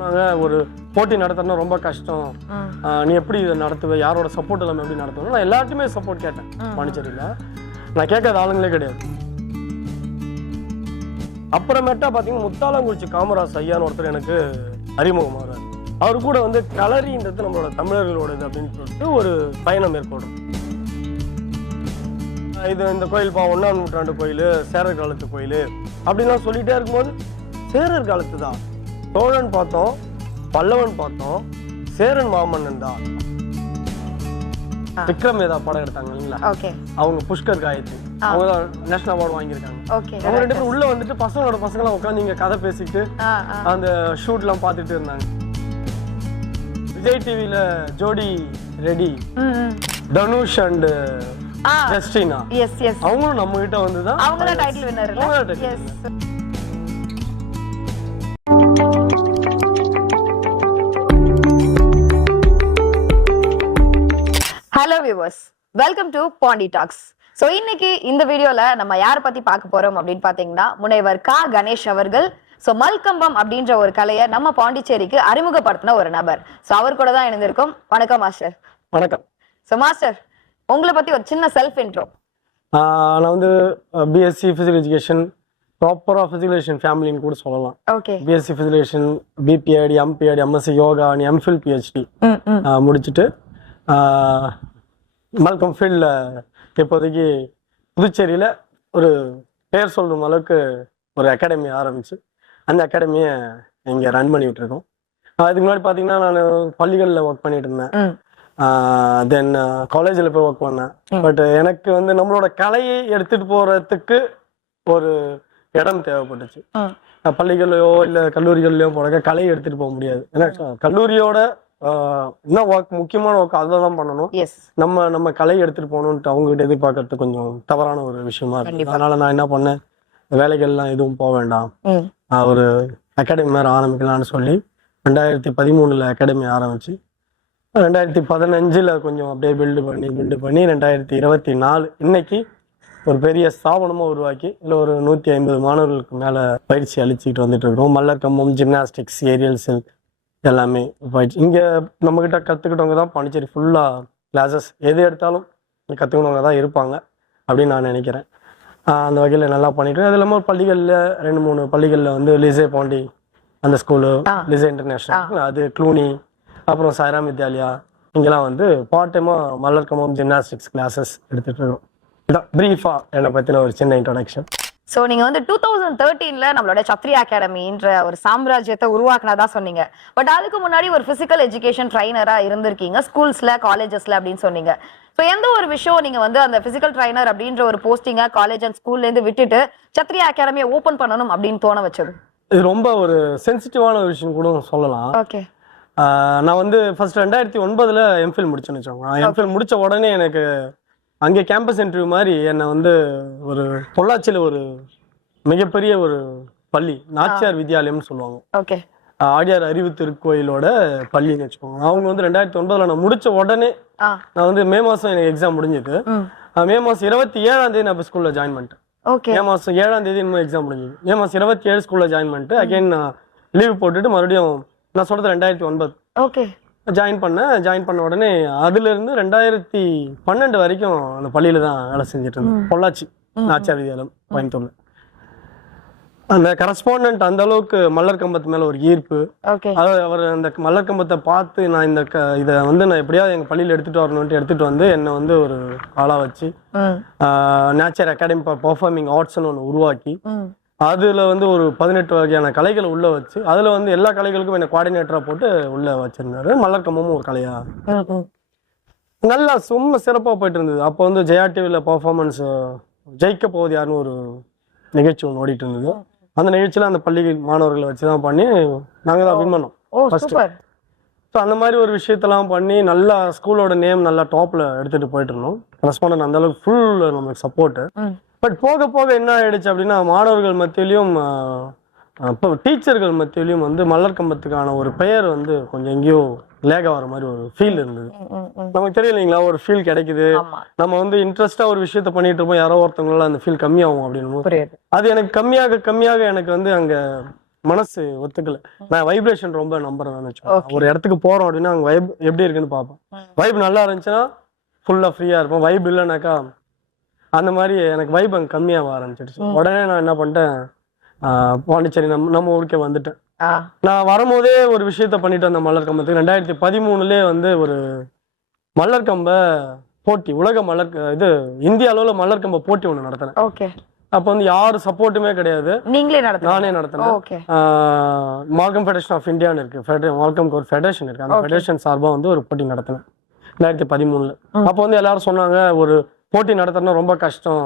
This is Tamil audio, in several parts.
நாங்க ஒரு போட்டி நடத்தணும்னா ரொம்ப கஷ்டம், நீ எப்படி இதை நடத்துவ, யாரோட சப்போர்ட் இல்லாமல் எப்படி நடத்துவேன். நான் எல்லாத்தையுமே சப்போர்ட் கேட்டேன் பாண்டிச்சேரியில். நான் கேட்காத ஆளுங்களே கிடையாது. அப்புறமேட்டா பார்த்தீங்கன்னா முத்தாலங்குறிச்சி காமராஜ் ஐயான்னு ஒருத்தர் எனக்கு அறிமுகமாகிறார். அவர் கூட வந்து களரின்றது நம்மளோட தமிழர்களோட இது அப்படின்னு சொல்லிட்டு ஒரு பயணம் மேற்கொள்றோம். இது இந்த கோயில் 1ஆம் நூற்றாண்டு கோயில், சேரர் காலத்து கோயில் அப்படின்லாம் சொல்லிட்டே இருக்கும்போது சேரர் காலத்து தான், சோழன் பார்த்தோம், பல்லவன் பார்த்தோம், சேரன் மாமன்னன் தான். விக்ரம் வேதா படம் எடுத்தாங்க இல்லைங்களா, அவங்க புஷ்கர் காயத்ரி, அவங்க தான் நேஷனல் அவார்டு வாங்கியிருக்காங்க. அவங்க 2 பேரும் உள்ள வந்துட்டு பசங்களா உட்காந்து இங்க கதை பேசிட்டு அந்த ஷூட்லாம் பார்த்துட்டு இருந்தாங்க. விஜய் டிவில ஜோடி ரெடி, தனுஷ் அண்ட் ஜஸ்டினா, அவங்களும் நம்ம கிட்ட வந்துதான் title winner. Hello viewers, welcome to Pandi talks. So இன்னைக்கு இந்த வீடியோல நம்ம யாரை பத்தி பார்க்க போறோம் அப்படின்னு பாத்தீங்கன்னா முனைவர் கா கணேஷ் அவர்கள். ஸோ மல்கம்பம் அப்படின்ற ஒரு கலையை நம்ம பாண்டிச்சேரிக்கு அறிமுகப்படுத்தின ஒரு நபர். ஸோ அவர் கூட தான் இணைந்திருக்கோம். வணக்கம் மாஸ்டர். வணக்கம். ஸோ மாஸ்டர், உங்களை பத்தி ஒரு சின்ன செல்ஃப் இன்ட்ரோ. நான் வந்து பிஎஸ்சி ஃபிசிக்கல் எஜுகேஷன், ப்ராப்பராக ஃபிசிக்கல் எஜுகேஷன் ஃபேமிலின்னு கூட சொல்லலாம். Okay. BSc physical education, BPEd, MPEd, MSc yoga, MPhil PhD முடிச்சுட்டு மல்கம் ஃபீல்டில் இப்போதைக்கு புதுச்சேரியில் ஒரு பேர் சொல்லும் அளவுக்கு ஒரு அகாடமி ஆரம்பித்து அந்த அகாடமியை இங்கே ரன் பண்ணிகிட்டு இருக்கோம். அதுக்கு முன்னாடி பார்த்தீங்கன்னா நான் பள்ளிகளில் ஒர்க் பண்ணிட்டு இருந்தேன். தென் காலேஜில் போய் ஒர்க் பண்ணேன். பட் எனக்கு வந்து நம்மளோட கலையை எடுத்துகிட்டு போகிறதுக்கு ஒரு இடம் தேவைப்பட்டுச்சு. பள்ளிகள்லையோ இல்லை கல்லூரிகள்லையோ போனாக்க கலையை எடுத்துகிட்டு போக முடியாது. ஏன்னா கல்லூரியோட என்ன ஒர்க், முக்கியமான ஒர்க் அதை தான் பண்ணணும். நம்ம கலையை எடுத்துகிட்டு போகணுன்ட்டு அவங்ககிட்ட எதிர்பார்க்கறது கொஞ்சம் தவறான ஒரு விஷயமா இருக்கு. அதனால நான் என்ன பண்ணேன், வேலைகள்லாம் எதுவும் போக வேண்டாம், ஒரு அகாடமி மாதிரி ஆரம்பிக்கலாம்னு சொல்லி 2013 அகாடமி ஆரம்பிச்சு 2015 கொஞ்சம் அப்படியே பில்டு பண்ணி 2024 இன்னைக்கு ஒரு பெரிய ஸ்தாபனமாக உருவாக்கி இல்லை ஒரு 150 மாணவர்களுக்கு மேலே பயிற்சி அளிச்சுக்கிட்டு வந்துட்டு இருக்கோம். மல்லர் கம்பம், ஜிம்னாஸ்டிக்ஸ், ஏரியல் சில்க் எல்லாமே பயிற்சி. இங்கே நம்மக்கிட்ட கற்றுக்கிட்டவங்க தான் பாண்டிச்சேரி ஃபுல்லாக கிளாஸஸ் எது எடுத்தாலும் கற்றுக்கினவங்க தான் இருப்பாங்க அப்படின்னு நான் நினைக்கிறேன். அந்த வகையில் நல்லா பண்ணிட்டு, அது இல்லாமல் பள்ளிகளில் 2-3 பள்ளிகளில் வந்து லிசே பாண்டி அந்த ஸ்கூலு, லிசே இன்டர்நேஷ்னல், அது க்ளூனி, அப்புறம் சாய்ராம் வித்யாலயா, இங்கெல்லாம் வந்து பார்ட் டைமாக மல்லர் கம்பம் ஜிம்னாஸ்டிக்ஸ் கிளாஸஸ் எடுத்துகிட்டு இருக்கோம். இதான் ப்ரீஃபாக என்னை பற்றின ஒரு சின்ன இன்ட்ரோடக்ஷன். ஸோ நீங்கள் வந்து 2013 நம்மளோட சத்ரியா அகாடமின்ற ஒரு சாம்ராஜ்யத்தை உருவாக்குனதா சொன்னீங்க. பட் அதுக்கு முன்னாடி ஒரு பிசிக்கல் எஜுகேஷன் ட்ரைனராக இருந்திருக்கீங்க ஸ்கூல்ஸில், காலேஜஸில் அப்படின்னு சொன்னீங்க. ஸோ எந்த ஒரு விஷயம் நீங்கள் வந்து அந்த பிசிக்கல் ட்ரைனர் அப்படின்ற ஒரு போஸ்டிங்கை காலேஜ் அண்ட் ஸ்கூல்லேருந்து விட்டுட்டு சத்ரியா அகாடமியை ஓப்பன் பண்ணணும் அப்படின்னு தோண வச்சது? இது ரொம்ப ஒரு சென்சிட்டிவான ஒரு விஷயம் கூட சொல்லலாம். ஓகே. நான் வந்து ஃபர்ஸ்ட் 2009 எம்ஃபில் முடிச்சேன்னு வச்சோங்க. எம்ஃபில் முடித்த உடனே எனக்கு அங்கே கேம்பஸ் இன்டர்வியூ மாதிரி என்னை வந்து ஒரு பொள்ளாச்சியில் ஒரு மிகப்பெரிய ஒரு பள்ளி, நாச்சியார் வித்யாலயம்னு சொல்லுவாங்க. ஓகே. ஆடியார் அறிவு திருக்கோயிலோட பள்ளின்னு வச்சுக்கோங்க. அவங்க வந்து 2009 நான் முடித்த உடனே நான் வந்து மே மாதம் எனக்கு எக்ஸாம் முடிஞ்சது. மே மாதம் 27 நான் இப்போ ஸ்கூலில் ஜாயின் பண்ணிட்டேன். மே மாதம் 7 இன்னும் எக்ஸாம் முடிஞ்சது. மே மாதம் 27 ஸ்கூலில் ஜாயின் பண்ணிட்டு அகைன் நான் லீவ் போட்டுட்டு மறுபடியும் நான் சொல்கிறது 2009 ஓகே ஜாயின் பண்ண உடனே அதுலேருந்து 2012 வரைக்கும் அந்த பள்ளியில் தான் வேலை செஞ்சுட்டு இருந்தேன். பொள்ளாச்சி நாச்சியார் வித்யாலயம் கோயம்புத்தூர்ல. அந்த கரஸ்பாண்டன்ட் அந்த அளவுக்கு மல்லர் கம்பத்து மேலே ஒரு ஈர்ப்பு. அதாவது அவர் அந்த மல்லர் கம்பத்தை பார்த்து நான் இதை வந்து நான் எப்படியாவது எங்கள் பள்ளியில் எடுத்துகிட்டு வரணுன்ட்டு எடுத்துகிட்டு வந்து என்னை வந்து ஒரு ஆளாக வச்சு நேச்சர் அகாடமி ஃபார் பர்ஃபார்மிங் ஆர்ட்ஸ்ன்னு ஒன்று உருவாக்கி அதில் வந்து ஒரு 18 வகையான கலைகளை உள்ளே வச்சு அதில் வந்து எல்லா கலைகளுக்கும் என்னை கோஆர்டினேட்டராக போட்டு உள்ளே வச்சுருந்தாரு. மல்லர் கம்பமும் ஒரு கலையா நல்லா சும்மா சிறப்பாக போயிட்டு இருந்தது. அப்போ வந்து ஜெயா டிவியில் பர்ஃபார்மன்ஸ் ஜெயிக்க போகுது யாருன்னு ஒரு நிகழ்ச்சி ஒன்று ஓடிட்டு இருந்தது. அந்த நிகழ்ச்சியில் அந்த பள்ளி மாணவர்களை வச்சு தான் பண்ணி நாங்கள் தான் வின் பண்ணோம் ஃபர்ஸ்ட்டு. ஸோ அந்த மாதிரி ஒரு விஷயத்தெல்லாம் பண்ணி நல்லா ஸ்கூலோட நேம் நல்லா டாப்பில் எடுத்துகிட்டு போயிட்டு இருந்தோம். ரெஸ்பாண்டன்ட் அந்தளவுக்கு ஃபுல் நமக்கு சப்போர்ட்டு. பட் போக போக என்ன ஆயிடுச்சு அப்படின்னா மாணவர்கள் மத்தியிலையும் இப்போ டீச்சர்கள் மத்தியிலையும் வந்து மல்லர் கம்பத்துக்கான ஒரு பெயர் வந்து கொஞ்சம் எங்கேயோ லேக் ஆகிற மாதிரி ஒரு ஃபீல் இருந்தது. நமக்கு தெரியலைங்களா, ஒரு ஃபீல் கிடைக்குது, நம்ம வந்து இன்ட்ரெஸ்டா ஒரு விஷயத்த பண்ணிட்டு இருப்போம், யாரோ ஒருத்தவங்களால அந்த ஃபீல் கம்மியாகும் அப்படின்னு. அது எனக்கு கம்மியாக எனக்கு வந்து அங்க மனசு ஒத்துக்கல. நான் வைப்ரேஷன் ரொம்ப நம்புறேன் வச்சுக்கோங்க. ஒரு இடத்துக்கு போறோம் அப்படின்னா அங்க வைப் எப்படி இருக்குன்னு பார்ப்பேன். வைப் நல்லா இருந்துச்சுன்னா ஃபுல்லா ஃப்ரீயா இருப்போம். வைப் இல்லைனாக்கா அந்த மாதிரி எனக்கு வைப் அங்கே கம்மியாக ஆரம்பிச்சிடுச்சு. உடனே நான் என்ன பண்ணிட்டேன், பாண்டிச்சேரி நம்ம ஊருக்கே வந்துட்டேன். நான் வரும்போதே ஒரு விஷயத்த பண்ணிட்டு வந்தேன் மல்லர் கம்பத்துக்கு. 2013 வந்து ஒரு மல்லர் கம்ப போட்டி, உலக மல்லர் இது இந்திய அளவுல மல்லர் கம்ப போட்டி ஒண்ணு நடத்தினேன். அப்ப வந்து யாரும் சப்போர்ட்டுமே கிடையாது, நானே நடத்தினேன். மால்கம் ஃபெடரேஷன் ஆஃப் இந்தியான்னு இருக்கு, மால்கம் ஒரு ஃபெடரேஷன் இருக்கு, அந்த ஃபெடரேஷன் சார்பா வந்து ஒரு போட்டி நடத்தினேன் 2013. அப்ப வந்து எல்லாரும் சொன்னாங்க, ஒரு போட்டி நடத்துறதுனா ரொம்ப கஷ்டம்,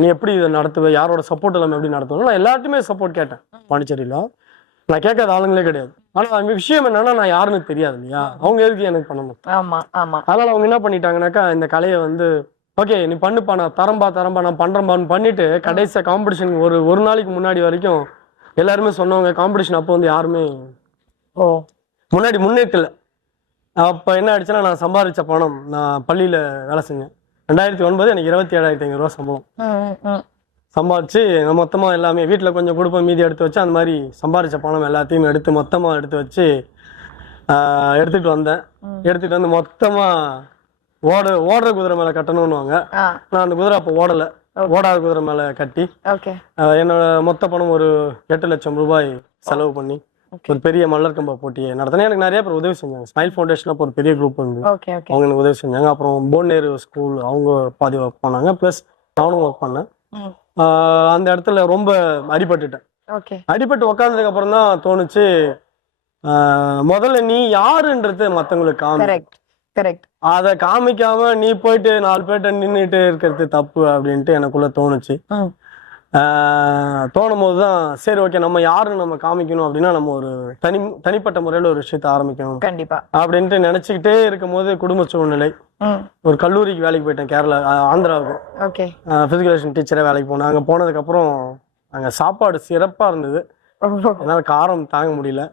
நீ எப்படி இதை நடத்துவ, யாரோட சப்போர்ட் இல்லாம எப்படி நடத்துவோம். நான் எல்லாத்தையுமே சப்போர்ட் கேட்டேன் பாண்டிச்சேரியில. நான் கேட்காத ஆளுங்களே கிடையாது. ஆனா விஷயம் என்னன்னா, நான் யாருன்னு தெரியாது இல்லையா, அவங்க எதுக்கு எனக்கு பண்ணணும். அதனால அவங்க என்ன பண்ணிட்டாங்கன்னாக்கா, இந்த கலையை வந்து ஓகே நீ பண்ணுப்பா, நான் தரம்பா நான் பண்றேன்பான்னு பண்ணிட்டு கடைசியா காம்படிஷன் ஒரு நாளைக்கு முன்னாடி வரைக்கும் எல்லாருமே சொன்னவங்க காம்படிஷன் அப்போ வந்து யாருமே முன்னேற்றல. அப்ப என்ன ஆயிடுச்சுன்னா, நான் சம்பாதிச்ச பணம், நான் பள்ளியில வேலை செஞ்சேன் 2009, எனக்கு 27,500 ரூபா சம்பளம் சம்பாதிச்சு மொத்தமா எல்லாமே வீட்டுல கொஞ்சம் கொடுப்பேன், மீதி எடுத்து வச்சு அந்த மாதிரி சம்பாதிச்ச பணம் எல்லாத்தையும் எடுத்து மொத்தமா எடுத்து வச்சு எடுத்துட்டு வந்தேன். எடுத்துட்டு வந்து மொத்தமா ஓடுற குதிரை மேல கட்டணும்னுவாங்க. நான் அந்த குதிரை அப்ப ஓடாத குதிரை மேல கட்டி என்னோட மொத்த பணம் ஒரு 8 லட்சம் ரூபாய் செலவு பண்ணி ஒரு பெரிய மல்லர் கம்ப போட்டியை நடத்தினேன். எனக்கு நிறைய பேர் உதவி செஞ்சாங்க. ஸ்மைல் ஃபவுண்டேஷன் அப்போ ஒரு பெரிய குரூப் வந்து அவங்க எனக்கு உதவி செஞ்சாங்க. அப்புறம் போன்னேரு ஸ்கூல் அவங்க பாதி ஒர்க் பண்ணாங்க, பிளஸ் நானும் ஒர்க் பண்ணேன். அந்த இடத்துல ரொம்ப அடிபட்டுட்டேன். அடிபட்டு உக்காந்ததுக்கு அப்புறம் தான் தோணுச்சு, முதல்ல நீ யாருன்றது மத்தவங்களுக்கு காமி, அத காமிக்காம நீ போயிட்டு 4 பேர்ட்ட நின்றுட்டு இருக்கிறது தப்பு அப்படின்ட்டு எனக்குள்ள தோணுச்சு. தோணும் போதுதான் சரி ஓகே, நம்ம யாருன்னு நம்ம காமிக்கணும் அப்படின்னா நம்ம ஒரு தனிப்பட்ட முறையில ஒரு விஷயத்த ஆரம்பிக்கணும் கண்டிப்பா அப்படின்ட்டு நினைச்சுக்கிட்டே இருக்கும் போது குடும்ப சூழ்நிலை, ஒரு கல்லூரிக்கு வேலைக்கு போயிட்டேன் கேரளா ஆந்திராவுக்கு. பிசிக்கல் எஜுகேஷன் டீச்சரா வேலைக்கு போனேன். அங்க போனதுக்கு அப்புறம் அங்க சாப்பாடு சிறப்பா இருந்தது, என்னால காரம் தாங்க முடியல.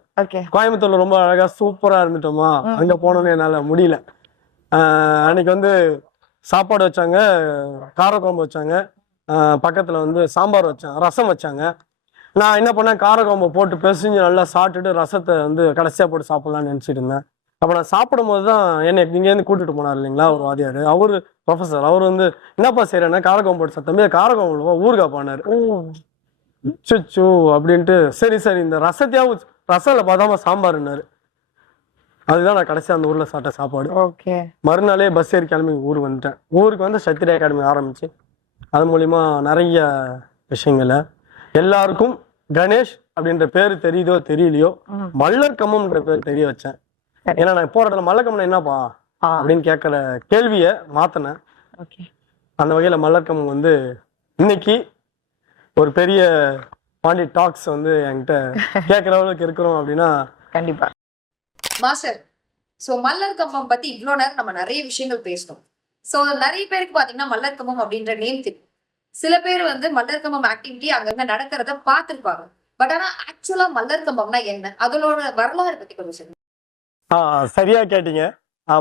கோயம்புத்தூர்ல ரொம்ப அழகா சூப்பரா இருந்துட்டோமா, அங்க போனோன்னு என்னால முடியல. அன்னைக்கு வந்து சாப்பாடு வச்சாங்க, காரக்குழம்பு வச்சாங்க, பக்கத்துல வந்து சாம்பார் வச்சாங்க, ரசம் வச்சாங்க. நான் என்ன பண்ணேன், காரக்குழம்பு போட்டு பிசைஞ்சு நல்லா சாப்பிட்டுட்டு ரசத்தை வந்து கடைசியா போட்டு சாப்பிடலாம்னு நினைச்சிட்டு இருந்தேன். அப்ப நான் சாப்பிடும் போதுதான் என்னை இங்க இருந்து கூட்டிட்டு போனார் இல்லைங்களா ஒரு வாதியாரு, அவரு ப்ரொஃபசர். அவர் வந்து என்னப்பா செய்யறேன்னா காரக்குழம்பு போட்டு சாப்பிட்டா காரக்குழம்பு ஊறுகாய் பண்ணாரு. சுச்சு அப்படின்ட்டு சரி இந்த ரசத்தையாவும் ரசம்ல பார்த்தாம சாம்பார்னாரு. அதுதான் நான் கடைசியா அந்த ஊர்ல சாப்பிட்ட சாப்பாடு. மறுநாளே பஸ் ஏறி கிளம்பி ஊருக்கு வந்துட்டேன். ஊருக்கு வந்து சத்திரி அகாடமி ஆரம்பிச்சு அது மூலியமா நிறைய விஷயங்களை எல்லாருக்கும் கணேஷ் அப்படின்ற பேரு தெரியுதோ தெரியலையோ மல்லர் கம்மம்ன்ற பேர் தெரிய வச்சேன். ஏன்னா நான் போற இடத்துல மல்லர் கம்மம் என்னப்பா அப்படின்னு கேட்கற கேள்விய மாத்தினேன். அந்த வகையில மல்லர் கம்மம் வந்து இன்னைக்கு ஒரு பெரிய பாண்டி டாக்ஸ் வந்து என்கிட்ட கேட்கிற அளவுக்கு இருக்கிறோம் அப்படின்னா கண்டிப்பா. மாஸ்டர், சோ மல்லர் கம்பம் பத்தி இவ்வளவு நேரம் நம்ம நிறைய விஷயங்கள் பேசணும். சோ நிறைய பேருக்கு பாத்தீங்கன்னா மல்லர் கம்பம் அப்படின்ற நேம் தெரியும். சில பேர் வந்து மல்லர் கம்பம் ஆக்டிவிட்டி அங்கங்க நடக்கிறத பார்த்திருப்பாங்க. பட் ஆனா ஆக்சுவலா மல்லர் கம்பம்னா என்ன, அதோட வரலாறு பத்தி கொஞ்சம் சொல்லுங்க. சரியா கேட்டீங்க.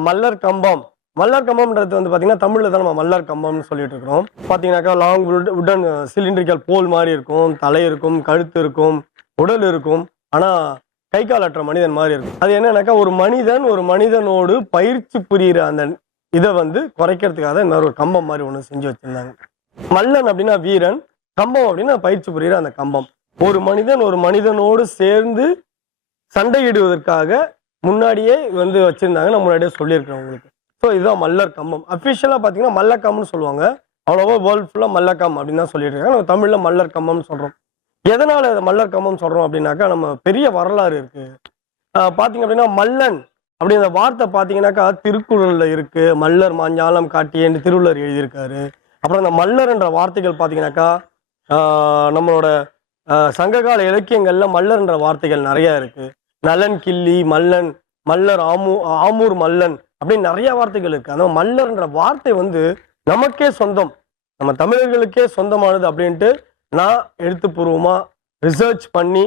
மல்லர் கம்பம்ன்றது வந்து பாத்தீங்கன்னா தமிழ்ல தான் நம்ம மல்லர் கம்பம்னு சொல்லிட்டு இருக்கிறோம். பாத்தீங்கன்னாக்கா லாங் உடன் சிலிண்ட்ரிக்கல் போல் மாதிரி இருக்கும், தலை இருக்கும், கழுத்து இருக்கும், உடல் இருக்கும், ஆனா கை கால் அற்ற மனிதன் மாதிரி இருக்கும். அது என்னன்னாக்கா ஒரு மனிதனோடு பயிற்சி புரியுற அந்த இதை வந்து குறைக்கிறதுக்காக இன்னொரு ஒரு கம்பம் மாதிரி ஒண்ணு செஞ்சு வச்சிருந்தாங்க. மல்லன் அப்படின்னா வீரன், கம்பம் அப்படின்னா பயிற்சி புரியுற அந்த கம்பம். ஒரு மனிதனோடு சேர்ந்து சண்டையிடுவதற்காக முன்னாடியே வந்து வச்சிருந்தாங்க. நான் முன்னாடியே சொல்லியிருக்கேன் உங்களுக்கு. ஸோ இதுதான் மல்லர் கம்பம். அஃபிஷியலா பாத்தீங்கன்னா மல்லக்கம்னு சொல்லுவாங்க. அவ்வளவா வேர்ல்ட் ஃபுல்லா மல்லக்கம் அப்படின்னு தான் சொல்லிட்டு இருக்காங்க. நம்ம தமிழ்ல மல்லர் கம்பம்னு சொல்றோம். எதனால மல்லர் கம்பம் சொல்றோம் அப்படின்னாக்கா நம்ம பெரிய வரலாறு இருக்கு. பாத்தீங்க அப்படின்னா மல்லன் அப்படிங்கிற வார்த்தை பாத்தீங்கன்னாக்கா திருக்குறள்ல இருக்கு. மல்லர் மாஞ்சாலம் காட்டியேன்னு திருவள்ளுவர் எழுதியிருக்காரு. அப்புறம் இந்த மல்லர் என்ற வார்த்தைகள் பாத்தீங்கன்னாக்கா நம்மளோட சங்ககால இலக்கியங்கள்ல மல்லர் என்ற வார்த்தைகள் நிறைய இருக்கு. நலன் கிள்ளி மல்லன், மல்லர் ஆமூர் மல்லன் அப்படின்னு நிறைய வார்த்தைகள் இருக்கு. அந்த மல்லர் என்ற வார்த்தை வந்து நமக்கே சொந்தம், நம்ம தமிழர்களுக்கே சொந்தமானது அப்படின்ட்டு நான் எழுத்துப்பூர்வமா ரிசர்ச் பண்ணி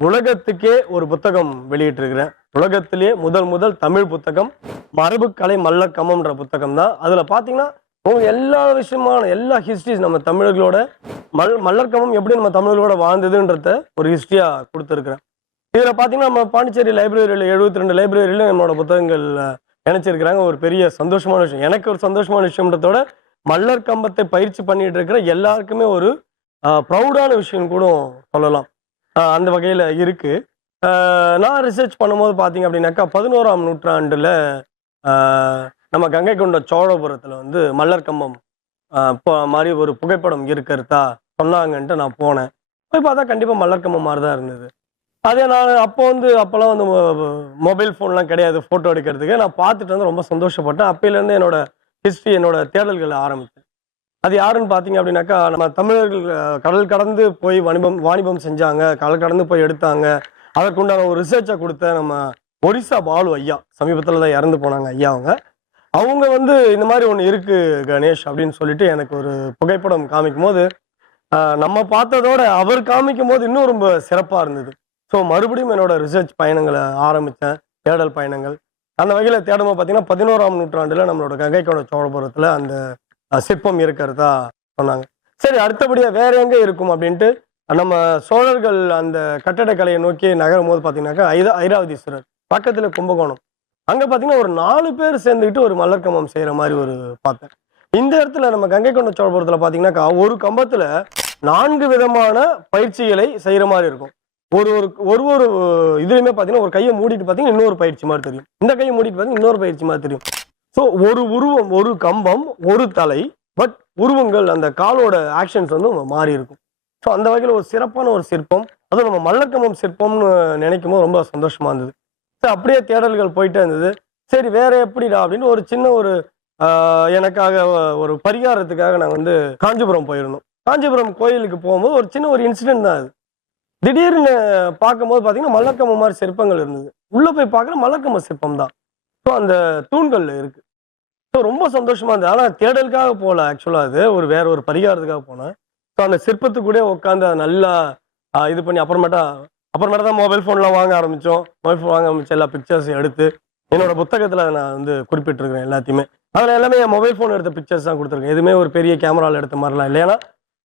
உலகத்துக்கே ஒரு புத்தகம் வெளியிட்டு இருக்கிறேன். உலகத்திலேயே முதல் தமிழ் புத்தகம் மரபுக்கலை மல்லர் கம்பம்ன்ற புத்தகம் தான். அதுல பாத்தீங்கன்னா எல்லா விஷயமான எல்லா ஹிஸ்ட்ரிஸ் நம்ம தமிழர்களோட மல்லர் கம்பம் எப்படி நம்ம தமிழர்களோட வாழ்ந்ததுன்றத ஒரு ஹிஸ்ட்ரியா கொடுத்துருக்குறேன். இதுல பாத்தீங்கன்னா நம்ம பாண்டிச்சேரி லைப்ரரியில 72 லைப்ரரியில நம்மளோட புத்தகங்கள் இணைச்சிருக்கிறாங்க. ஒரு பெரிய சந்தோஷமான விஷயம். எனக்கு ஒரு சந்தோஷமான விஷயம்ன்றதோட மல்லர் கம்பத்தை பயிற்சி பண்ணிட்டு இருக்கிற எல்லாருக்குமே ஒரு ப்ரௌடான விஷயம் கூட சொல்லலாம். அந்த வகையில இருக்கு. நான் ரிசர்ச் பண்ணும்போது பார்த்தீங்க அப்படின்னாக்கா 11ஆம் நூற்றாண்டுல நம்ம கங்கை கொண்ட சோழபுரத்தில் வந்து மல்லர் கம்பம் மாதிரி ஒரு புகைப்படம் இருக்கிறதா சொன்னாங்கன்ட்டு நான் போனேன். போய் பார்த்தா கண்டிப்பாக மல்லர் கம்பம் மாதிரி தான் இருந்தது. அதே நான் அப்போல்லாம் வந்து மொபைல் ஃபோன்லாம் கிடையாது ஃபோட்டோ எடுக்கிறதுக்கு. நான் பார்த்துட்டு வந்து ரொம்ப சந்தோஷப்பட்டேன். அப்பையிலேருந்து என்னோட ஹிஸ்ட்ரி என்னோட தேடல்களை ஆரம்பித்தேன். அது யாருன்னு பார்த்தீங்க அப்படின்னாக்கா நம்ம தமிழர்கள் கடல் கடந்து போய் வாணிபம் செஞ்சாங்க, கடல் கடந்து போய் எடுத்தாங்க. அதற்குண்டான ஒரு ரிசர்ச்சை கொடுத்த நம்ம ஒரிசா பாலு ஐயா, சமீபத்தில் தான் இறந்து போனாங்க ஐயா. அவங்க வந்து இந்த மாதிரி ஒன்று இருக்கு கணேஷ் அப்படின்னு சொல்லிட்டு எனக்கு ஒரு புகைப்படம் காமிக்கும் போது நம்ம பார்த்ததோட அவர் காமிக்கும் போது இன்னும் ரொம்ப சிறப்பாக இருந்தது. ஸோ மறுபடியும் என்னோட ரிசர்ச் பயணங்களை ஆரம்பித்தேன், தேடல் பயணங்கள். அந்த வகையில் தேடும்போது பார்த்தீங்கன்னா 11ஆம் நூற்றாண்டில் நம்மளோட கங்கை கொண்ட சோழபுரத்தில் அந்த சிற்பம் இருக்கிறதா சொன்னாங்க. சரி, அடுத்தபடியாக வேற எங்கே இருக்கும் அப்படின்ட்டு நம்ம சோழர்கள் அந்த கட்டடக்கலையை நோக்கி நகரும் போது பார்த்தீங்கன்னாக்கா ஐராவதீஸ்வரர் பக்கத்தில் கும்பகோணம். அங்கே பார்த்தீங்கன்னா ஒரு 4 பேர் சேர்ந்துக்கிட்டு ஒரு மல்லர் கம்பம் செய்கிற மாதிரி ஒரு பார்த்தேன். இந்த இடத்துல நம்ம கங்கை கொண்ட சோழபுரத்தில் பார்த்தீங்கன்னாக்கா ஒரு கம்பத்தில் 4 விதமான பயிற்சிகளை செய்கிற மாதிரி இருக்கும். ஒரு ஒரு ஒரு இதுலையுமே பார்த்தீங்கன்னா ஒரு கையை மூடிட்டு பார்த்தீங்கன்னா இன்னொரு பயிற்சி மாதிரி தெரியும், இந்த கையை மூடிட்டு பார்த்தீங்கன்னா இன்னொரு பயிற்சி மாதிரி தெரியும். ஸோ ஒரு உருவம், ஒரு கம்பம், ஒரு தலை, பட் உருவங்கள் அந்த காலோட ஆக்ஷன்ஸ் வந்து மாறி இருக்கும். ஸோ அந்த வகையில் ஒரு சிறப்பான ஒரு சிற்பம், அதுவும் நம்ம மல்லர் கம்பம் சிற்பம்னு நினைக்கும் போது ரொம்ப சந்தோஷமா இருந்தது. ஸோ அப்படியே தேடல்கள் போயிட்டே இருந்தது. சரி வேற எப்படிடா அப்படின்னு ஒரு சின்ன ஒரு எனக்காக ஒரு பரிகாரத்துக்காக நாங்கள் வந்து காஞ்சிபுரம் போயிருந்தோம். காஞ்சிபுரம் கோயிலுக்கு போகும்போது ஒரு சின்ன ஒரு இன்சிடென்ட் தான் அது. திடீர்னு பார்க்கும்போது பார்த்தீங்கன்னா மல்லர் கம்பம் மாதிரி சிற்பங்கள் இருந்தது. உள்ளே போய் பார்க்குற மல்லர் கம்பம் சிற்பம் தான். ஸோ அந்த தூண்கள் இருக்கு. ஸோ ரொம்ப சந்தோஷமா இருந்தது. ஆனால் தேடலுக்காக போகல, ஆக்சுவலாக அது வேற ஒரு பரிகாரத்துக்காக போனேன். ஸோ அந்த சிற்பத்துக்கூட உட்காந்து அதை நல்லா இது பண்ணி அப்புறமேட்டா தான் மொபைல் ஃபோன்லாம் வாங்க ஆரம்பித்தோம். மொபைல் ஃபோன் வாங்க ஆரம்பிச்சு எல்லா பிக்சர்ஸையும் எடுத்து என்னோட புத்தகத்தில் நான் வந்து குறிப்பிட்டிருக்கிறேன் எல்லாத்தையுமே. அதில் எல்லாமே என் மொபைல் ஃபோன் எடுத்த பிக்சர்ஸ் தான் கொடுத்துருக்கேன். எதுவுமே ஒரு பெரிய கேமராவில் எடுத்த மாதிரிலாம் இல்லை. ஏன்னா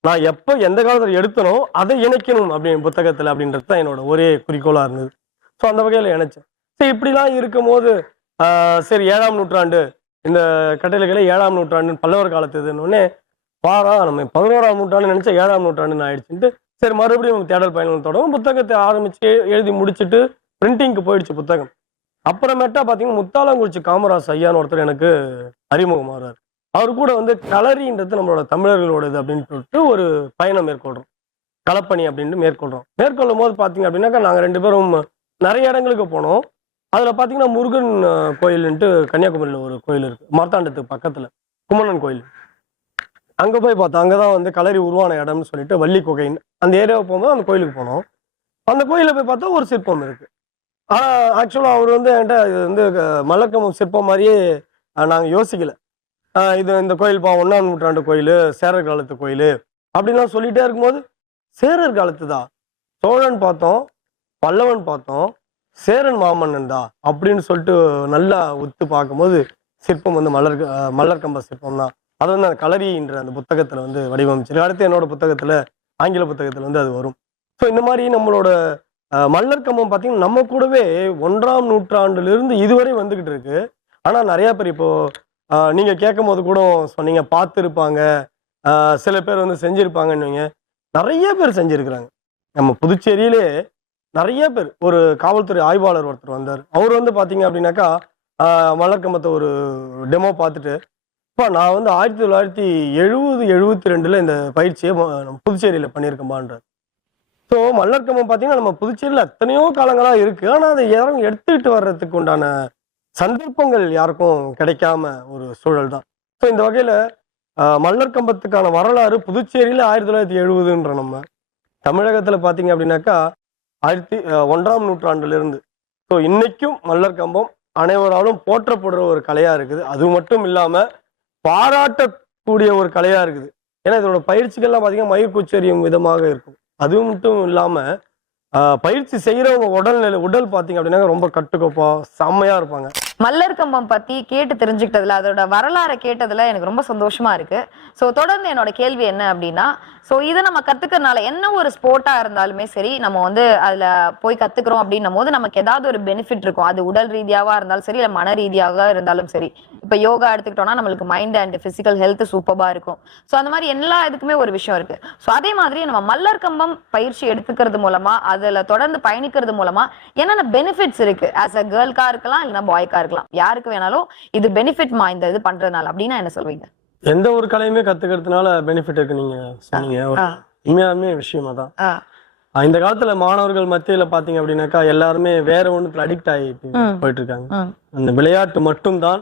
நான் எப்போ எந்த காலத்தில் எடுத்தனோ அதை இணைக்கணும் அப்படின்னு புத்தகத்தில் அப்படின்றது தான் என்னோட ஒரே குறிக்கோளாக இருந்தது. ஸோ அந்த வகையில் இணைச்சேன். சரி இப்படிலாம் இருக்கும்போது சரி 7ஆம் நூற்றாண்டு இந்த கட்டளைகளை 7ஆம் நூற்றாண்டு பல்லவர் காலத்து இதுன்னொடனே பாரா நம்ம 11ஆம் நூற்றாண்டு நினைச்சா 7ஆம் நூற்றாண்டுன்னு ஆயிடுச்சுட்டு சரி மறுபடியும் தேடல் பயணங்கள் தொடரும். புத்தகத்தை ஆரம்பிச்சு எழுதி முடிச்சுட்டு பிரிண்டிங்க்கு போயிடுச்சு புத்தகம். அப்புறமேட்டா பார்த்தீங்கன்னா முத்தாலங்குறிச்சி காமராஜ் ஐயான்னு ஒருத்தர் எனக்கு அறிமுகமாகிறார். அவர் கூட வந்து களரின்றது நம்மளோட தமிழர்களோடது அப்படின்னு சொல்லிட்டு ஒரு பயணம் மேற்கொள்றோம், களப்பணி அப்படின்னு மேற்கொள்ளும் போது பார்த்தீங்க அப்படின்னாக்கா நாங்கள் 2 பேரும் நிறைய இடங்களுக்கு போனோம். அதில் பார்த்தீங்கன்னா முருகன் கோயில்ன்ட்டு கன்னியாகுமரியில் ஒரு கோயில் இருக்குது, மார்த்தாண்டத்துக்கு பக்கத்தில் குமணன் கோயில். அங்கே போய் பார்த்தோம். அங்கே தான் வந்து களரி உருவான இடம்னு சொல்லிட்டு வள்ளி குகைன்னு அந்த ஏரியாவுக்கு போகும்போது அந்த கோயிலுக்கு போனோம். அந்த கோயிலில் போய் பார்த்தா ஒரு சிற்பம் இருக்குது. ஆனால் ஆக்சுவலாக அவர் வந்து என்கிட்ட இது வந்து மல்லர் கம்பம் சிற்பம் மாதிரியே நாங்கள் யோசிக்கல. இது இந்த கோயில் 1ஆம் நூற்றாண்டு கோயில், சேரர் காலத்து கோயில் அப்படின்லாம் சொல்லிகிட்டே இருக்கும்போது சேரர் காலத்து தான், சோழன் பார்த்தோம், பல்லவன் பார்த்தோம், சேரன் மாமன்னன் தான் அப்படின்னு சொல்லிட்டு நல்லா ஒத்து பார்க்கும்போது சிற்பம் வந்து மல்லர் கம்ப சிற்பம் தான். அது வந்து அந்த களரின்ற அந்த புத்தகத்தில் வந்து வடிவமைச்சிருக்கு. அடுத்து என்னோட புத்தகத்தில், ஆங்கில புத்தகத்தில் வந்து அது வரும். ஸோ இந்த மாதிரி நம்மளோட மல்லர் கம்பம் பார்த்தீங்கன்னா நம்ம கூடவே 1ஆம் நூற்றாண்டுலேருந்து இதுவரை வந்துக்கிட்டு இருக்கு. ஆனால் நிறையா பேர் இப்போ நீங்கள் கேட்கும் போது கூட சொன்னீங்க பார்த்துருப்பாங்க, சில பேர் வந்து செஞ்சுருப்பாங்கன்னு. நிறைய பேர் செஞ்சுருக்கிறாங்க. நம்ம புதுச்சேரியிலே நிறைய பேர். ஒரு காவல்துறை ஆய்வாளர் ஒருத்தர் வந்தார். அவர் வந்து பார்த்தீங்க அப்படின்னாக்கா மல்லர் கம்பத்தை ஒரு டெமோ பார்த்துட்டு இப்போ நான் வந்து 1970-72 இந்த பயிற்சியை நம்ம புதுச்சேரியில் பண்ணியிருக்கோம்பான்றார். ஸோ மல்லர் கம்பம் பார்த்தீங்கன்னா நம்ம புதுச்சேரியில் எத்தனையோ காலங்களாக இருக்குது. ஆனால் அதை யாரும் எடுத்துக்கிட்டு வர்றதுக்கு உண்டான சந்தர்ப்பங்கள் யாருக்கும் கிடைக்காம ஒரு சூழல் தான். ஸோ இந்த வகையில் மல்லர் கம்பத்துக்கான வரலாறு புதுச்சேரியில் 1970ன்ற நம்ம தமிழகத்தில் பார்த்தீங்க அப்படின்னாக்கா 1ஆம் நூற்றாண்டுலேருந்து ஸோ இன்னைக்கும் மல்லர் கம்பம் அனைவராலும் போற்றப்படுற ஒரு கலையாக இருக்குது. அது மட்டும் இல்லாமல் பாராட்டக்கூடிய ஒரு கலையாக இருக்குது. ஏன்னா இதோட பயிற்சிகள்லாம் பார்த்தீங்கன்னா மயிர்கூச்செறியும் விதமாக இருக்கும். அது மட்டும் இல்லாமல் பயிற்சி செய்கிறவங்க உடல் பார்த்தீங்க அப்படின்னா ரொம்ப கட்டுக்கோப்பாக செம்மையாக இருப்பாங்க. மல்லர் கம்பம் பத்தி கேட்டு தெரிஞ்சுக்கிட்டதுல அதோட வரலாறை கேட்டதுல எனக்கு ரொம்ப சந்தோஷமா இருக்கு. ஸோ தொடர்ந்து என்னோட கேள்வி என்ன அப்படின்னா, ஸோ இதை நம்ம கத்துக்கிறதுனால என்ன ஒரு ஸ்போர்ட்டா இருந்தாலுமே சரி, நம்ம வந்து அதுல போய் கத்துக்கிறோம் அப்படின்னும் போது நமக்கு ஏதாவது ஒரு பெனிஃபிட் இருக்கும். அது உடல் ரீதியாவா இருந்தாலும் சரி, இல்ல மன ரீதியாக இருந்தாலும் சரி. இப்ப யோகா எடுத்துக்கிட்டோம்னா நம்மளுக்கு மைண்ட் அண்ட் பிசிக்கல் ஹெல்த் சூப்பரா இருக்கும். ஸோ அந்த மாதிரி எல்லா இதுக்குமே ஒரு விஷயம் இருக்கு. ஸோ அதே மாதிரி நம்ம மல்லர் கம்பம் பயிற்சி எடுத்துக்கிறது மூலமா, அதுல தொடர்ந்து பயணிக்கிறது மூலமா என்னென்ன பெனிஃபிட்ஸ் இருக்கு? ஆஸ் அ கேர்ள்கா இருக்கலாம், இல்லைன்னா பாய்க்கா இருக்கலாம், யாருக்கு வேணாலும் இது பெனிஃபிட்மா இந்த இது பண்றதுனால அப்படின்னா என்ன சொல்வீங்க? எந்த ஒரு கலையுமே கத்துக்கிறதுனால பெனிஃபிட் இருக்கு நீங்க சொன்னீங்க. ஒரு உண்மையாலுமே விஷயமா தான். இந்த காலத்துல மாணவர்கள் மத்தியில பாத்தீங்க அப்படின்னாக்கா எல்லாருமே வேற ஒண்ணுத்துல அடிக்ட் ஆகிட்டு போயிட்டு இருக்காங்க. அந்த விளையாட்டு மட்டும்தான்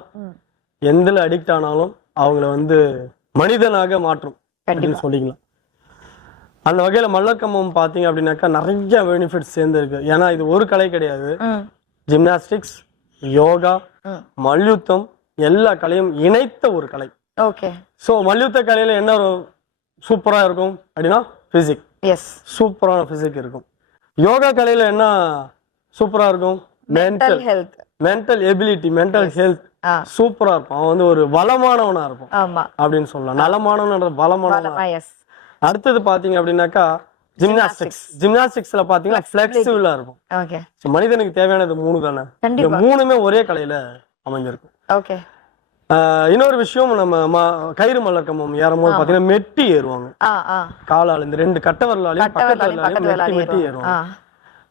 எதுல அடிக்ட் ஆனாலும் அவங்கள வந்து மனிதனாக மாற்றும் அப்படின்னு சொல்லிக்கலாம். அந்த வகையில மல்லக்கம்பம் பாத்தீங்க அப்படின்னாக்கா நிறைய பெனிஃபிட்ஸ் சேர்ந்து இருக்கு. ஏன்னா இது ஒரு கலை கிடையாது. ஜிம்னாஸ்டிக்ஸ், யோகா, மல்யுத்தம் எல்லா கலையும் இணைத்த ஒரு கலை. ஓகே. சோ மல்யுத்த கலையில என்ன ஒரு சூப்பரா இருக்கும் அப்படின்னா பிசிக். எஸ். சூப்பரான பிசிக் இருக்கும். யோகா கலையில என்ன சூப்பரா இருக்கும்? Mental health, mental ability, mental health சூப்பரா இருக்கும். அவன் வந்து ஒரு பலமானவனா இருக்கும் அப்படின்னு சொல்லலாம். நலமானவன், பலமானவனா. அடுத்தது பாத்தீங்க அப்படின்னாக்கா ஜிம்னாஸ்டிக்ஸ். ஜிம்னாஸ்டிக்ஸ்ல பாத்தீங்கன்னா பிளெக்சிபிளா இருக்கும். ஓகே. மனிதனுக்கு தேவையானது 3 தானே. இந்த 3மே ஒரே கலையில அமைஞ்சிருக்கும். ஓகே. இன்னொரு விஷயம், நம்ம கயிறு மல்லக்கம்பம் ஏறும்போது பாத்தீங்கன்னா மெட்டி ஏறுவாங்க. காலால இந்த 2 கட்ட விரலாலையும் பக்கத்து விரலாலையும் மெட்டி ஏறுவாங்க.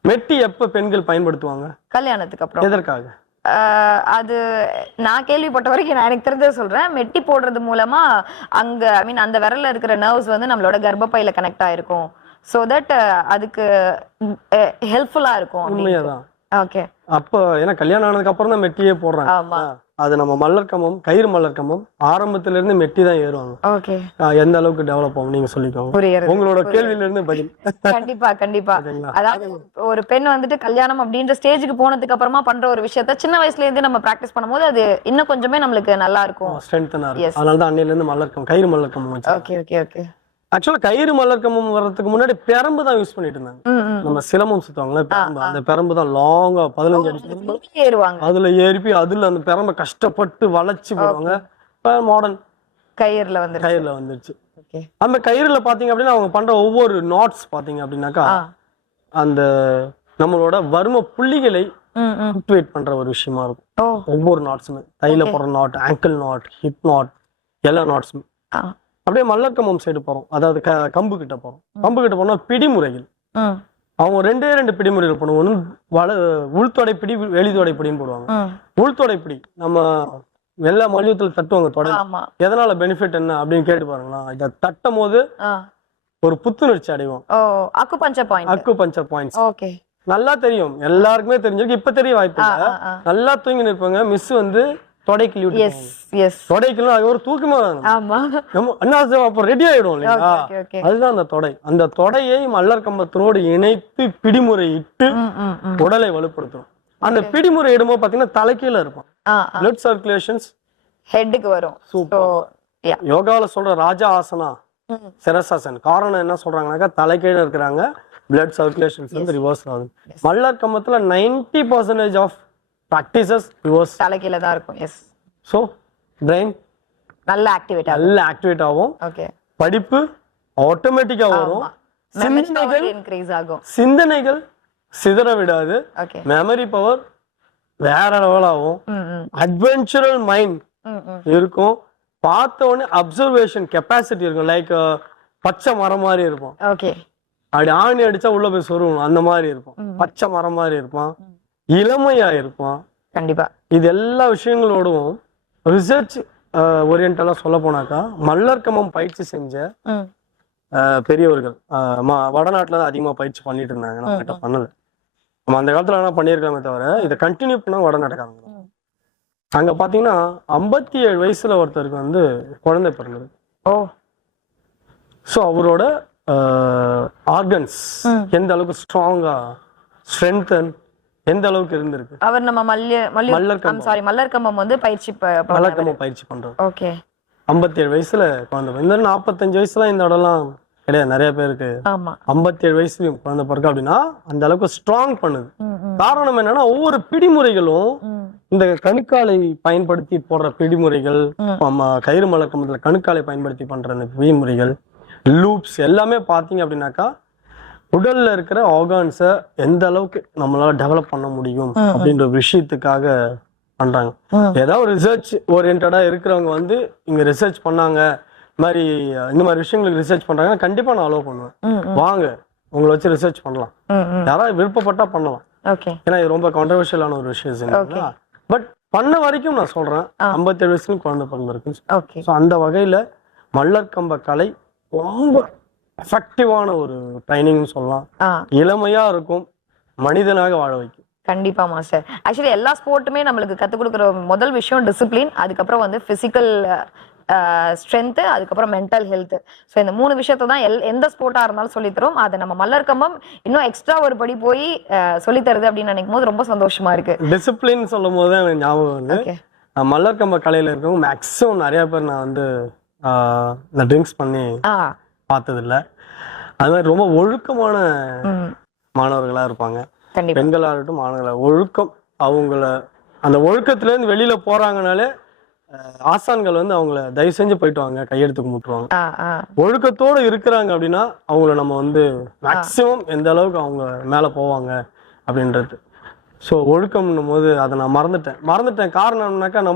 மெட்டி எப்ப பெண்கள் பயன்படுத்துவாங்க? கல்யாணத்துக்கு அப்புறம். எதற்காக? அது நான் கேள்விப்பட்ட வரைக்கும் நான் எனக்கு தெரிஞ்சதை சொல்றேன். மெட்டி போடுறது மூலமா அங்க ஐ மீன் அந்த விரல்ல இருக்கிற நர்வ்ஸ் வந்து நம்மளோட கர்ப்பப்பையில கனெக்ட் ஆயிருக்கும். சோ தட் அதுக்கு ஹெல்ப்ஃபுல்லா இருக்கும். உண்மையாதான். ஓகே. அப்ப ஏன்னா கல்யாணம் ஆனதுக்கு அப்புறம் தான் மெட்டியே போடுறாங்க. அது நம்ம மல்லர்கம்பம், கயிறு மல்லர்கம்பம் ஆரம்பத்துல இருந்து மெட்டி தான் ஏறுவாங்க. ஓகே. எந்த அளவுக்கு டெவலப் ஆகும் நீங்க சொல்லிக்கோங்க. உங்களோட கேள்வியில இருந்து பதில். கண்டிப்பா கண்டிப்பா. அதாவது ஒரு பெண் வந்துட்டு கல்யாணம் அப்படின்ற ஸ்டேஜுக்கு போனதுக்கு அப்புறமா பண்ற ஒரு விஷயத்த சின்ன வயசுல இருந்து நம்ம பிராக்டிஸ் பண்ணும்போது அது இன்னும் கொஞ்சமே நம்மளுக்கு நல்லா இருக்கும், ஸ்ட்ரென்த்தனா இருக்கும். அதனால தான் அன்னையில இருந்து மல்லர்கம்பம், கயிறு மல்லர்கம்பம் வச்சு. Okay okay okay. ஆக்சுவலா கயிறு மல்லர்கம்பம் வர்றதுக்கு முன்னாடி பெரம்பு தான் யூஸ் பண்ணிட்டு இருந்தாங்க. நம்ம சிலம்பம் சுத்துவாங்களே பெரம்பு, அந்த பெரம்பு தான் லாங்கா 15 அடி ஏறுவாங்க. அதுல ஏறிப்பி அதுல அந்த பெரம்பை கஷ்டப்பட்டு வளைச்சு போடுவாங்க. இப்ப மாடர்ன் கயிறுல வந்துருச்சு. அந்த கயிறுல பாத்தீங்க அப்படின்னா அவங்க பண்ற ஒவ்வொரு நாட்ஸ் பாத்தீங்க அப்படின்னாக்கா அந்த நம்மளோட வர்ம புள்ளிகளை ஆக்டிவேட் பண்ற ஒரு விஷயமா இருக்கும். ஒவ்வொரு நாட்ஸுமே தைல போடுற not, angle not, hip not, எல்லா நாட்ஸுமே. அப்படியே மல்லக்கம்பம் சைடு போறோம், அதாவது கம்பு கிட்ட போறோம். கம்பு கிட்ட போனா பிடிமுறைகள் அவங்க 2 பிடிமுறைகள் பண்ணுவோம். உள்தொடை பிடி, வெளித்தொடை பிடின்னு போடுவாங்க. உள்தொடை பிடி நம்ம எல்லா மல்யுத்தத்துல தட்டுவாங்க தொடை. எதனால பெனிஃபிட் என்ன அப்படின்னு கேட்டு பாருங்களா. இதை தட்டும் போது ஒரு புத்துணர்ச்சி அடைவோம். அக்குபஞ்சர் பாயிண்ட்ஸ் நல்லா தெரியும், எல்லாருக்குமே தெரிஞ்சிருக்கு. இப்ப தெரிய வாய்ப்பு இல்ல. நல்லா தூங்கி நிற்பாங்க. மிஸ் வந்து தொடைக்கு தொடைக்கு ஒரு தூக்கமா ரெடி ஆயிடும் இல்லையா. அதுதான் அந்த தொடை. அந்த தொடையை மல்லர் கம்பத்தினோடு இணைத்து பிடிமுறை இட்டு உடலை வலுப்படுத்தும். அந்த பிடிமுறை இடும்போது பாத்தீங்கன்னா தலைக்கீழ இருக்கும். பிளட் சர்க்குலேஷன்ஸ் ஹெட்டுக்கு வரும். சூப்பர். யோகால சொல்ற ராஜா ஆசனா, சிரசாசன் காரணம் என்ன சொல்றாங்கன்னாக்கா தலைக்கீழ இருக்கிறாங்க, பிளட் சர்க்குலேஷன்ஸ் வந்து ரிவர்ஸ் ஆகுது. மல்லர் கம்பத்துல 90% ஆஃப் practices reverse தலைகீழ தான் இருக்கும். எஸ். சோ brain நல்ல ஆக்டிவேட் ஆகும். ஓகே. படிப்பு ஆட்டோமேட்டிக்கா வரும். சிந்தனைகள் இன்கிரீஸ் ஆகும். சிந்தனைகள் சிதற விடாது. ஓகே. மெமரி பவர் வேற லெவல் ஆகும். அட்வென்ச்சரல் மைண்ட் இருக்கும். பார்த்த உடனே அப்சர்வேஷன் கெப்பாசிட்டி இருக்கும். லைக் பச்சை மரம் மாதிரி இருக்கும். ஓகே. அப்படி ஆணி அடிச்சா உள்ள போய் சொருவணும், அந்த மாதிரி இருக்கும். பச்சை மரம் மாதிரி இருப்பான், இளமையா இருப்பான். கண்டிப்பா. இது எல்லா விஷயங்களோடும் ரிசர்ச் ஓரியன்டலா சொல்ல போனாக்கா மல்லர்கம்பம் பயிற்சி செஞ்ச பெரியவர்கள் வடநாட்டுல தான் அதிகமா பயிற்சி பண்ணிட்டு இருந்தாங்க. நம்ம கிட்ட பண்ணல. நம்ம அந்த காலத்துல என்ன பண்ணியிருக்காங்க தவிர இதை கண்டினியூ பண்ண வடநாட்டுக்காரங்க. அங்க பாத்தீங்கன்னா 57 வயசுல ஒருத்தருக்கு வந்து குழந்தை பிறந்தது. சோ அவரோட ஆர்கன்ஸ் எந்த அளவுக்கு ஸ்ட்ராங்கா ஸ்ட்ரென்தன் எந்த அளவுக்கு இருந்திருக்கு. அவர் நம்ம மல்லர்கம்பம் வந்து பயிற்சி பண்றோம். ஓகே. 57 வயசுல குழந்தை. இந்த 45 வயசுல இந்த இடம்லாம் கிடையாது நிறைய பேருக்கு. 57 வயசுலயும் குழந்தை பிறகு அப்படின்னா அந்த அளவுக்கு ஸ்ட்ராங் பண்ணுது. காரணம் என்னன்னா ஒவ்வொரு பிடிமுறைகளும் இந்த கணுக்காலை பயன்படுத்தி போடுற பிடிமுறைகள், கயிறு மலக்கம்பத்துல கணுக்காலை பயன்படுத்தி பண்ற அந்த பிடிமுறைகள், லூப்ஸ் எல்லாமே பாத்தீங்க அப்படின்னாக்கா உடல்ல இருக்கிற ஆர்கான்ஸை எந்த அளவுக்கு நம்மளால டெவலப் பண்ண முடியும் அப்படின்ற விஷயத்துக்காக பண்றாங்க. ஏதாவது ரிசர்ச் ஓரியன்டா இருக்கிறவங்க வந்து இங்க ரிசர்ச் பண்ணாங்க, இந்த மாதிரி விஷயங்களுக்கு ரிசர்ச் பண்றாங்க, கண்டிப்பா நான் அலோவ் பண்ணுவேன். வாங்க உங்களை வச்சு ரிசர்ச் பண்ணலாம், யாராவது விருப்பப்பட்டா பண்ணலாம். ஏன்னா இது ரொம்ப கான்ட்ரவர்ஷியலான ஒரு விஷயம். பட் பண்ண வரைக்கும் நான் சொல்றேன், 57 வயசுல குழந்தை பிறந்திருக்கு. அந்த வகையில மல்லர் கம்ப கலை ரொம்ப எஃபெக்டிவான ஒரு ட்ரைனிங்னு சொல்லலாம். இளமையா இருக்கும், மனிதனாக வாழ வைக்கும். கண்டிப்பா மாஸ்டர். ஆக்சுவலி எல்லா ஸ்போர்ட்டுமே நம்மளுக்கு கத்துக் கொடுக்குற முதல் விஷயம் டிசிப்ளின், அதுக்கப்புறம் வந்து பிசிக்கல் ஸ்ட்ரென்த், அதுக்கப்புறம் மென்டல் ஹெல்த். ஸோ இந்த 3 விஷயத்தை தான் எந்த ஸ்போர்ட்டா இருந்தாலும் சொல்லித்தரும். அதை நம்ம மல்லர் கம்பம் இன்னும் எக்ஸ்ட்ரா ஒரு படி போய் சொல்லித்தருது அப்படின்னு நினைக்கும் போது ரொம்ப சந்தோஷமா இருக்கு. டிசிப்ளின் சொல்லும் போது எனக்கு ஞாபகம் வந்து மல்லர் கம்ப கலையில இருக்கவங்க மேக்ஸிமம் நிறைய பேர் நான் வந்து இந்த ட்ரிங்க்ஸ் பண்ணி பார்த்தது இல்லை. அது மாதிரி ரொம்ப ஒழுக்கமான மாணவர்களா இருப்பாங்க. பெண்களா இருக்கட்டும் மாணவர்களா, ஒழுக்கம், அவங்கள அந்த ஒழுக்கத்துல இருந்து வெளியில போறாங்கனாலே ஆசான்கள் வந்து அவங்கள தயவு செஞ்சு போயிட்டு வாங்க கையெடுத்து கும்பிட்டுருவாங்க. ஒழுக்கத்தோடு இருக்கிறாங்க அப்படின்னா அவங்கள நம்ம வந்து மேக்சிமம் எந்த அளவுக்கு அவங்க மேல போவாங்க அப்படின்றது. ஸோ ஒழுக்கம்னும் போது அதை நான் மறந்துட்டேன். காரணம் என்னன்னாக்கா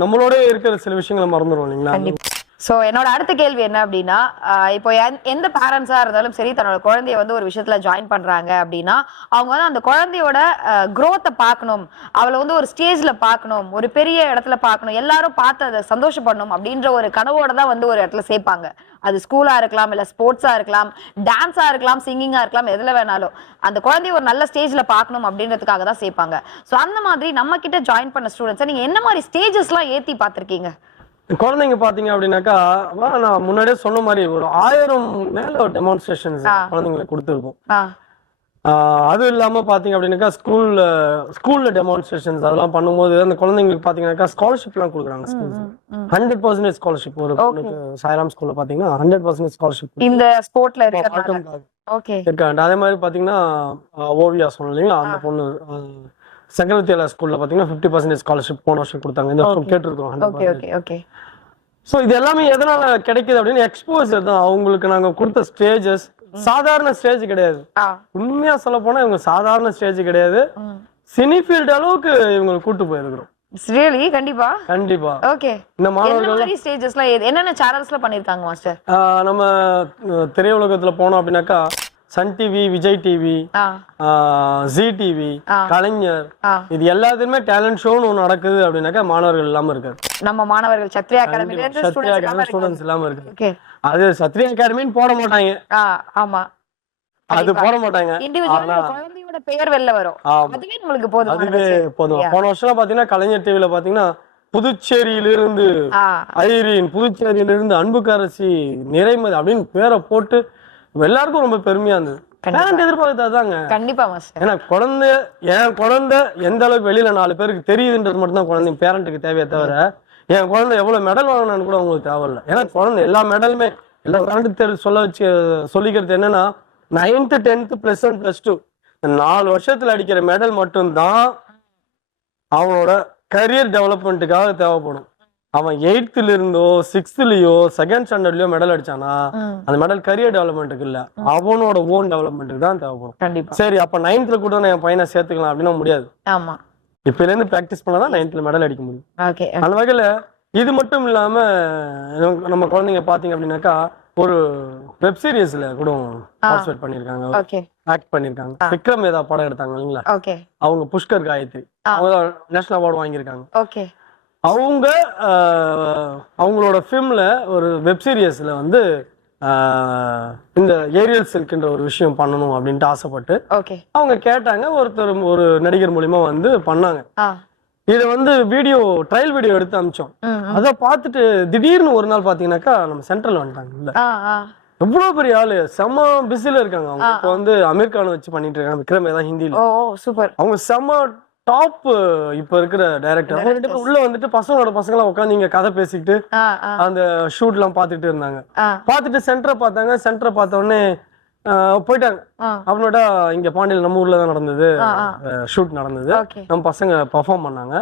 நம்மளோட இருக்கிற சில விஷயங்களை மறந்துடுவோம் இல்லைங்களா. ஸோ என்னோட அடுத்த கேள்வி என்ன அப்படின்னா, இப்போ எந்த பேரண்ட்ஸா இருந்தாலும் சரி தன்னோட குழந்தைய வந்து ஒரு விஷயத்துல ஜாயின் பண்றாங்க அப்படின்னா அவங்க வந்து அந்த குழந்தையோட growth-அ பார்க்கணும், அவளை வந்து ஒரு ஸ்டேஜ்ல பார்க்கணும், ஒரு பெரிய இடத்துல பார்க்கணும், எல்லாரும் பார்த்து அதை சந்தோஷப்படணும் அப்படின்ற ஒரு கனவோட தான் வந்து ஒரு இடத்துல சேர்ப்பாங்க. அது ஸ்கூலா இருக்கலாம், இல்ல ஸ்போர்ட்ஸா இருக்கலாம், டான்ஸா இருக்கலாம், சிங்கிங்கா இருக்கலாம், எதுல வேணாலும் அந்த குழந்தைய ஒரு நல்ல ஸ்டேஜ்ல பார்க்கணும் அப்படின்றதுக்காக தான் சேர்ப்பாங்க. ஸோ அந்த மாதிரி நம்ம கிட்ட ஜாயின் பண்ண ஸ்டூடெண்ட்ஸை நீங்க என்ன மாதிரி ஸ்டேஜஸ்லாம் ஏத்தி பார்த்திருக்கீங்க? குழந்தைங்க பாத்தீங்க அப்படின்னாக்கா நான் முன்னாடியே சொன்ன மாதிரி ஒரு 1000 மேல டெமான்ஸ்ட்ரேஷன்ஸ் குழந்தைங்களுக்கு கொடுத்துருக்கோம். அது இல்லாம பாத்தீங்க அப்படின்னாக்கா ஸ்கூல்ல டெமான்ஸ்ட்ரேஷன்ஸ் அதெல்லாம் பண்ணும்போது அந்த குழந்தைங்களுக்கு பாத்தீங்கன்னாக்கா ஸ்காலர்ஷிப் எல்லாம் கொடுக்குறாங்க. 100% ஸ்காலர்ஷிப் ஒரு சாய்ராம் ஸ்கூல்ல பாத்தீங்கன்னா 100% ஸ்காலர்ஷிப் இந்த ஸ்போர்ட்ல இருக்காங்க. அதே மாதிரி பாத்தீங்கன்னா ஓவியா சொன்னோம் இல்லைங்களா, அந்த பொண்ணு சங்கரவித்யாலயா ஸ்கூல்ல பாத்தீங்கன்னா 50% ஸ்காலர்ஷிப் போன வருஷம் கொடுத்தாங்க. இந்த வருஷம் கேட்டிருக்கோம். சோ இது எல்லாமே எதனால கிடைக்குது அப்படின்னு எக்ஸ்போசர் தான். அவங்களுக்கு நாங்க கொடுத்த ஸ்டேஜஸ் சாதாரண ஸ்டேஜ் கிடையாது. உண்மையா சொல்ல போனா இவங்க சாதாரண ஸ்டேஜ் கிடையாது. சினி ஃபீல்ட் அளவுக்கு இவங்களை கூட்டு போயிருக்கிறோம். கண்டிப்பா. ஓகே. இந்த மாணவர்கள் ஸ்டேஜஸ்ல என்னென்ன சேனல்ஸ்ல பண்ணிருக்காங்க மாஸ்டர்? நம்ம திரையுலகத்துல போனோம் அப்படின்னாக்கா Sun TV, Vijay TV, Zee TV, Kalaignar, இது எல்லாத்துலயுமே டேலண்ட் ஷோன்னு ஒண்ணு நடக்குது அப்படின்னாக்கா மாணவர்கள் இல்லாம இருக்காது. நம்ம மாணவர்கள் சத்ரியா அகாடமில இருந்து ஸ்டூடெண்ட்ஸ் இல்லாம இருக்கு. அது சத்ரியா அகாடமின்னு போட மாட்டாங்க. ஆமா, அது போட மாட்டாங்க. குழந்தையோட பெயர் வெளில வரும். அதுவே உங்களுக்கு போதும். போன வருஷம் பாத்தீங்கன்னா கலைஞர் டிவில பாத்தீங்கன்னா புதுச்சேரியிலிருந்து ஐரீன், புதுச்சேரியிலிருந்து அன்புக்கரசி, நிறைமதி அப்படின்னு பேரை போட்டு எல்லாருக்கும் ரொம்ப பெருமையா இருந்தது. எதிர்பார்த்தாதாங்க. கண்டிப்பா மாஸ்டர். ஏன்னா என் குழந்தை எந்த அளவுக்கு வெளியில 4 பேருக்கு தெரியுதுன்றது மட்டும் தான் குழந்தை பேரண்ட்டுக்கு தேவையே தவிர என் குழந்தை எவ்வளவு மெடல் வாங்கினான்னு கூட உங்களுக்கு தேவையில்லை. ஏன்னா குழந்தை எல்லா மெடலுமே எல்லா பேரண்ட்டுக்கு சொல்லிக்கிறது என்னன்னா 9th 10th +1 +2 4 வருஷத்துல அடிக்கிற மெடல் மட்டும்தான் அவனோட கரியர் டெவலப்மெண்ட்டுக்காக தேவைப்படும். அவன் 8th இருந்தோ 6th செகண்ட் ஸ்டாண்டர்ட்லயோ மெடல் அடிச்சானா அந்த மெடல் கரியர் டெவலப்மெண்ட்டுக்கு இல்ல, அவனோட ஓன் டெவலப்மெண்ட்டுக்கு தான் தேவைப்படும். சரி, அப்ப 9th கூட நான் என் பையனை சேர்த்துக்கலாம் அப்படின்னா முடியாது. இப்ப இருந்து பிராக்டிஸ் பண்ணாதான் 9th மெடல் அடிக்க முடியும். அந்த வகையில இது மட்டும் இல்லாம நம்ம குழந்தைங்க பாத்தீங்க அப்படின்னாக்கா ஒரு வெப் சீரிஸ்ல கூட பார்ட்டிசிபேட் பண்ணிருக்காங்க, ஆக்ட் பண்ணிருக்காங்க. விக்ரம் வேதா படம் எடுத்தாங்க இல்லைங்களா, அவங்க புஷ்கர் காயத்ரி, அவங்க நேஷனல் அவார்டு வாங்கியிருக்காங்க. அவங்க அவங்களோட ஃபிலிம்ல ஒரு வெப் சீரிஸ்ல வந்து இந்த ஏரியல் சில்க்ன்ற ஒரு விஷயம் பண்ணணும் அப்படின்ட்டு ஆசைப்பட்டு அவங்க கேட்டாங்க. ஒரு நடிகர் மூலியமா வந்து பண்ணாங்க. இத வந்து ட்ரையல் வீடியோ எடுத்து அமிச்சோம். அத பார்த்துட்டு திடீர்னு ஒரு நாள் பாத்தீங்கன்னாக்கா நம்ம சென்ட்ரல் வந்துட்டாங்க. இல்ல எவ்வளவு பெரிய ஆளு, செம்ம பிஸில இருக்காங்க. அவங்க இப்போ வந்து அமீர் கான் வச்சு பண்ணிட்டு இருக்காங்க, விக்ரம் ஏதா ஹிந்தில. அவங்க செம்ம டாப் இப்ப இருக்கிற டைரக்டர். உள்ள வந்துட்டு பசங்களா உட்காந்து இங்க கதை பேசிக்கிட்டு அந்த ஷூட் எல்லாம் பாத்துட்டு இருந்தாங்க. பாத்துட்டு சென்டரை பார்த்தாங்க. சென்டரை பார்த்த உடனே போயிட்டாங்க. அப்படின்னுட்டா இங்க பாண்டியில் நம்ம ஊர்ல தான் நடந்தது, ஷூட் நடந்தது. ஓகே. நம்ம பசங்க பர்ஃபார்ம் பண்ணாங்க.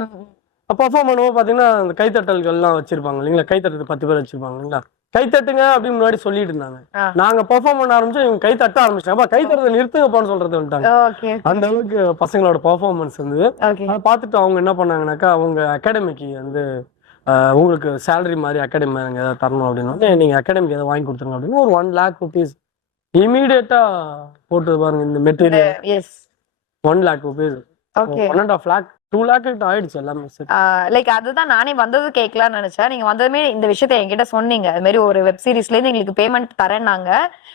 பர்ஃபார்ம் பண்ணும்போது பாத்தீங்கன்னா அந்த கைத்தட்டல்கள்லாம் வச்சிருப்பாங்க இல்லைங்களா, கைத்தட்டுறது 10 பேர் வச்சிருப்பாங்க இல்லைங்களா, கைத்தட்டுங்க அப்படின்னு முன்னாடி சொல்லிட்டு இருந்தாங்க. நாங்க பெர்ஃபார்ம் பண்ண ஆரம்பிச்சோம், இவங்க கை தட்ட ஆரம்பிச்சாங்க. கை தட்டதை நிறுத்துங்கப்பான்னு சொல்றது வந்துட்டாங்க. அந்த அளவுக்கு பசங்களோட பெர்ஃபார்மன்ஸ் இருந்தது. அதை பார்த்துட்டு அவங்க என்ன பண்ணாங்கன்னாக்கா, அவங்க அகாடமிக்கு வந்து உங்களுக்கு சேலரி மாதிரி அகாடமி ஏதாவது தரணும் அப்படின்னு, நீங்க அகாடமிக்கு ஏதாவது வாங்கி கொடுத்துருங்க அப்படின்னு ஒரு 1 lakh rupees இமீடியட்டா போட்டு பாருங்க. இந்த material 1 lakh rupees, 1.5 lakh 2 lakh கிட்ட ஆயிடுச்சு எல்லாமே. லைக் அதுதான் நானே வந்தது கேட்கலாம்னு நினைச்சேன். நீங்க வந்ததுமே இந்த விஷயத்த என்கிட்ட சொன்னீங்க, அது மாதிரி ஒரு வெப் சீரிஸ்ல இருந்து எங்களுக்கு பேமெண்ட் தரேன்னாங்க,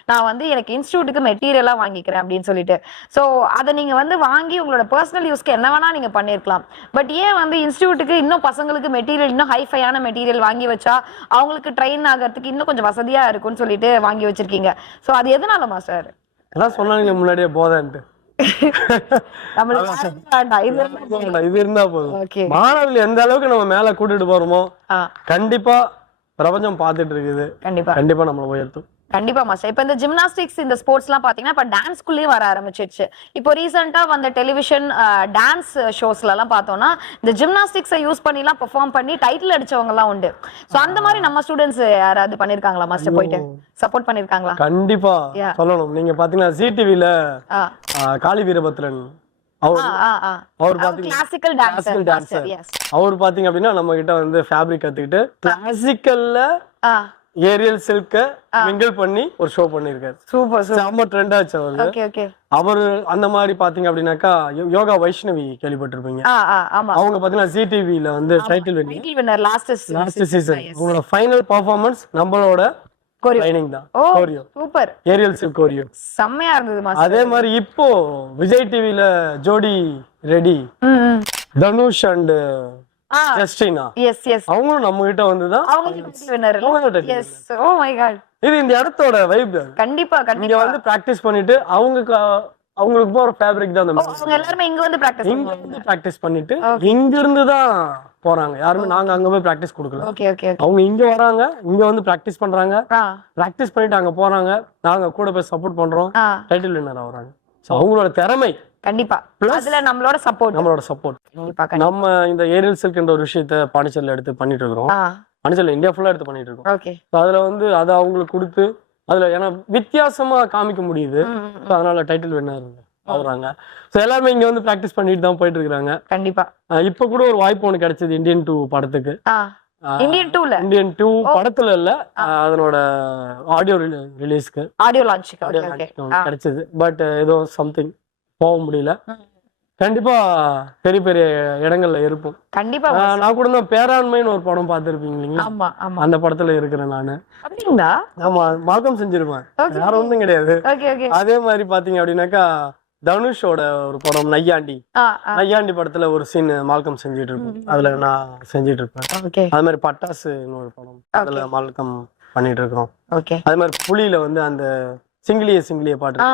நான் வந்து எனக்கு இன்ஸ்டியூட்டுக்கு மெட்டீரியலா வாங்கிக்கிறேன் அப்படின்னு சொல்லிட்டு. ஸோ அதை நீங்க வந்து வாங்கி உங்களோட பர்சனல் யூஸ்க்கு என்ன வேணா நீங்க பண்ணிருக்கலாம். பட் ஏன் வந்து இன்ஸ்டியூட்டுக்கு இன்னும் பசங்களுக்கு மெட்டீரியல், இன்னும் ஹைஃபையான மெட்டீரியல் வாங்கி வச்சா அவங்களுக்கு ட்ரெயின் ஆகிறதுக்கு இன்னும் கொஞ்சம் வசதியா இருக்கும்னு சொல்லிட்டு வாங்கி வச்சிருக்கீங்க. ஸோ அது எதனால மாஸ்டர்? அதான் சொன்னாங்க முன்னாடியே போதன்ட்டு. இது இருந்தா போதும். மாணவர்கள் எந்த அளவுக்கு நம்ம மேல கூட்டிட்டு போறோமோ கண்டிப்பா பிரபஞ்சம் பாத்துட்டு இருக்குது. கண்டிப்பா நம்மள உயர்த்தும். கண்டிப்பா மாஸ்டர். இப்ப இந்த ஜிம்னாஸ்டிக்ஸ் இந்த ஸ்போர்ட்ஸ் எல்லாம் பாத்தீங்கன்னா இப்ப டான்ஸ்குள்ளேயே வர ஆரம்பிச்சிருச்சு. இப்போ ரீசெண்டா வந்த டெலிவிஷன் டான்ஸ் ஷோஸ்ல எல்லாம் பார்த்தோம்னா இந்த ஜிம்னாஸ்டிக்ஸை யூஸ் பண்ணி எல்லாம் பெர்ஃபார்ம் பண்ணி டைட்டில் அடிச்சவங்க எல்லாம் உண்டு. சோ அந்த மாதிரி நம்ம ஸ்டூடெண்ட்ஸ் யாராவது பண்ணிருக்காங்களா மாஸ்டர், போயிட்டு சப்போர்ட் பண்ணிருக்காங்களா? கண்டிப்பா சொல்லணும். நீங்க பாத்தீங்கன்னா ஜிடிவில காளி வீரபத்ரன் அவர் கிளாசிக்கல் டான்சர். அவர் பாத்தீங்க அப்படின்னா நம்ம கிட்ட வந்து ஃபேப்ரிக் கத்துக்கிட்டு கிளாசிக்கல்ல ஏரியல் சில்க மிங்கிள் பண்ணி ஒரு ஷோ பண்ணிருக்காரு. சூப்பர், செம்ம ட்ரெண்ட் ஆச்சு அவரு. Okay okay. அவரு அந்த மாதிரி பாத்தீங்க அப்படின்னாக்கா யோகா வைஷ்ணவி கேள்விப்பட்டிருப்பீங்க. அவங்க பாத்தீங்கன்னா ஜிடிவில வந்து டைட்டில் வின்னர் லாஸ்ட் சீசன். அவங்களோட ஃபைனல் பெர்ஃபார்மன்ஸ் நம்மளோட ட்ரைனிங் தான். Choreo super, aerial silk choreo செம்மையா இருந்தது மாஸ்டர். அதே மாதிரி இப்போ விஜய் டிவில ஜோடி ரெடி, தனுஷ் அண்ட் ஜஸ்டினா, அவங்களும் நம்ம கிட்ட வந்துதான் இது இந்த இடத்தோட வைப். கண்டிப்பா இங்க வந்து பிராக்டிஸ் பண்ணிட்டு அவங்களுக்கு போற ஃபேப்ரிக் தான் எல்லாரும் இங்க வந்து பிராக்டிஸ் பண்ணிட்டு இங்க இருந்து தான் போறாங்க. யாருமே நாங்க அங்க போய் பிராக்டிஸ் கொடுக்கல. அவங்க இங்க வராங்க, இங்க வந்து பிராக்டிஸ் பண்றாங்க, பிராக்டிஸ் பண்ணிட்டு அங்க போறாங்க, நாங்க கூட போய் சப்போர்ட் பண்றோம், டைட்டில் வின்னர் ஆகுறாங்க. அவங்களோட திறமை கண்டிப்பா அதுல நம்மளோட சப்போர்ட். நம்ம இந்த ஏரியல் சில்க் என்ற ஒரு விஷயத்த பாண்டிச்சேரியில எடுத்து பண்ணிட்டு இருக்கோம். பாண்டிச்சேரியில இந்தியா ஃபுல்லா எடுத்து பண்ணிட்டு இருக்கோம். அதுல வந்து அதை அவங்களுக்கு கொடுத்து அதுல ஏன்னா வித்தியாசமா காமிக்க முடியுது. அதனால டைட்டில் வின்னர் ஆகுறாங்க. எல்லாருமே இங்க வந்து பிராக்டிஸ் பண்ணிட்டு தான் போயிட்டு இருக்காங்க. கண்டிப்பா இப்ப கூட ஒரு வாய்ப்பு ஒண்ணு கிடைச்சது இந்தியன் 2 படத்துக்கு. இந்தியன் 2 படத்துல இல்ல, அதனோட ஆடியோ ரிலீஸ்க்கு ஆடியோ லான்ச் கிடைச்சது. பட் ஏதோ சம்திங் போக முடியல. கண்டிப்பா பெரிய பெரிய இடங்கள்ல இருப்போம். கண்டிப்பா நான் கூட தான் பேராண்மைன்னு ஒரு படம் பார்த்திருப்பீங்க இல்லைங்களா, அந்த படத்துல இருக்கிறேன் நானு. ஆமா, மார்க்கம் செஞ்சிருப்பேன், வேற ஒன்றும் கிடையாது. அதே மாதிரி பாத்தீங்க அப்படின்னாக்கா தனுஷோட ஒரு படம் நையாண்டி படத்துல ஒரு சீன் மால்கம் செஞ்சுட்டு இருப்பேன், அதுல நான் செஞ்சுட்டு இருப்பேன். அது மாதிரி பட்டாசுன்னு ஒரு படம், அதுல மால்கம் பண்ணிட்டு இருக்கோம். அதே மாதிரி புலியில வந்து அந்த சிங்கிலிய பாட்டு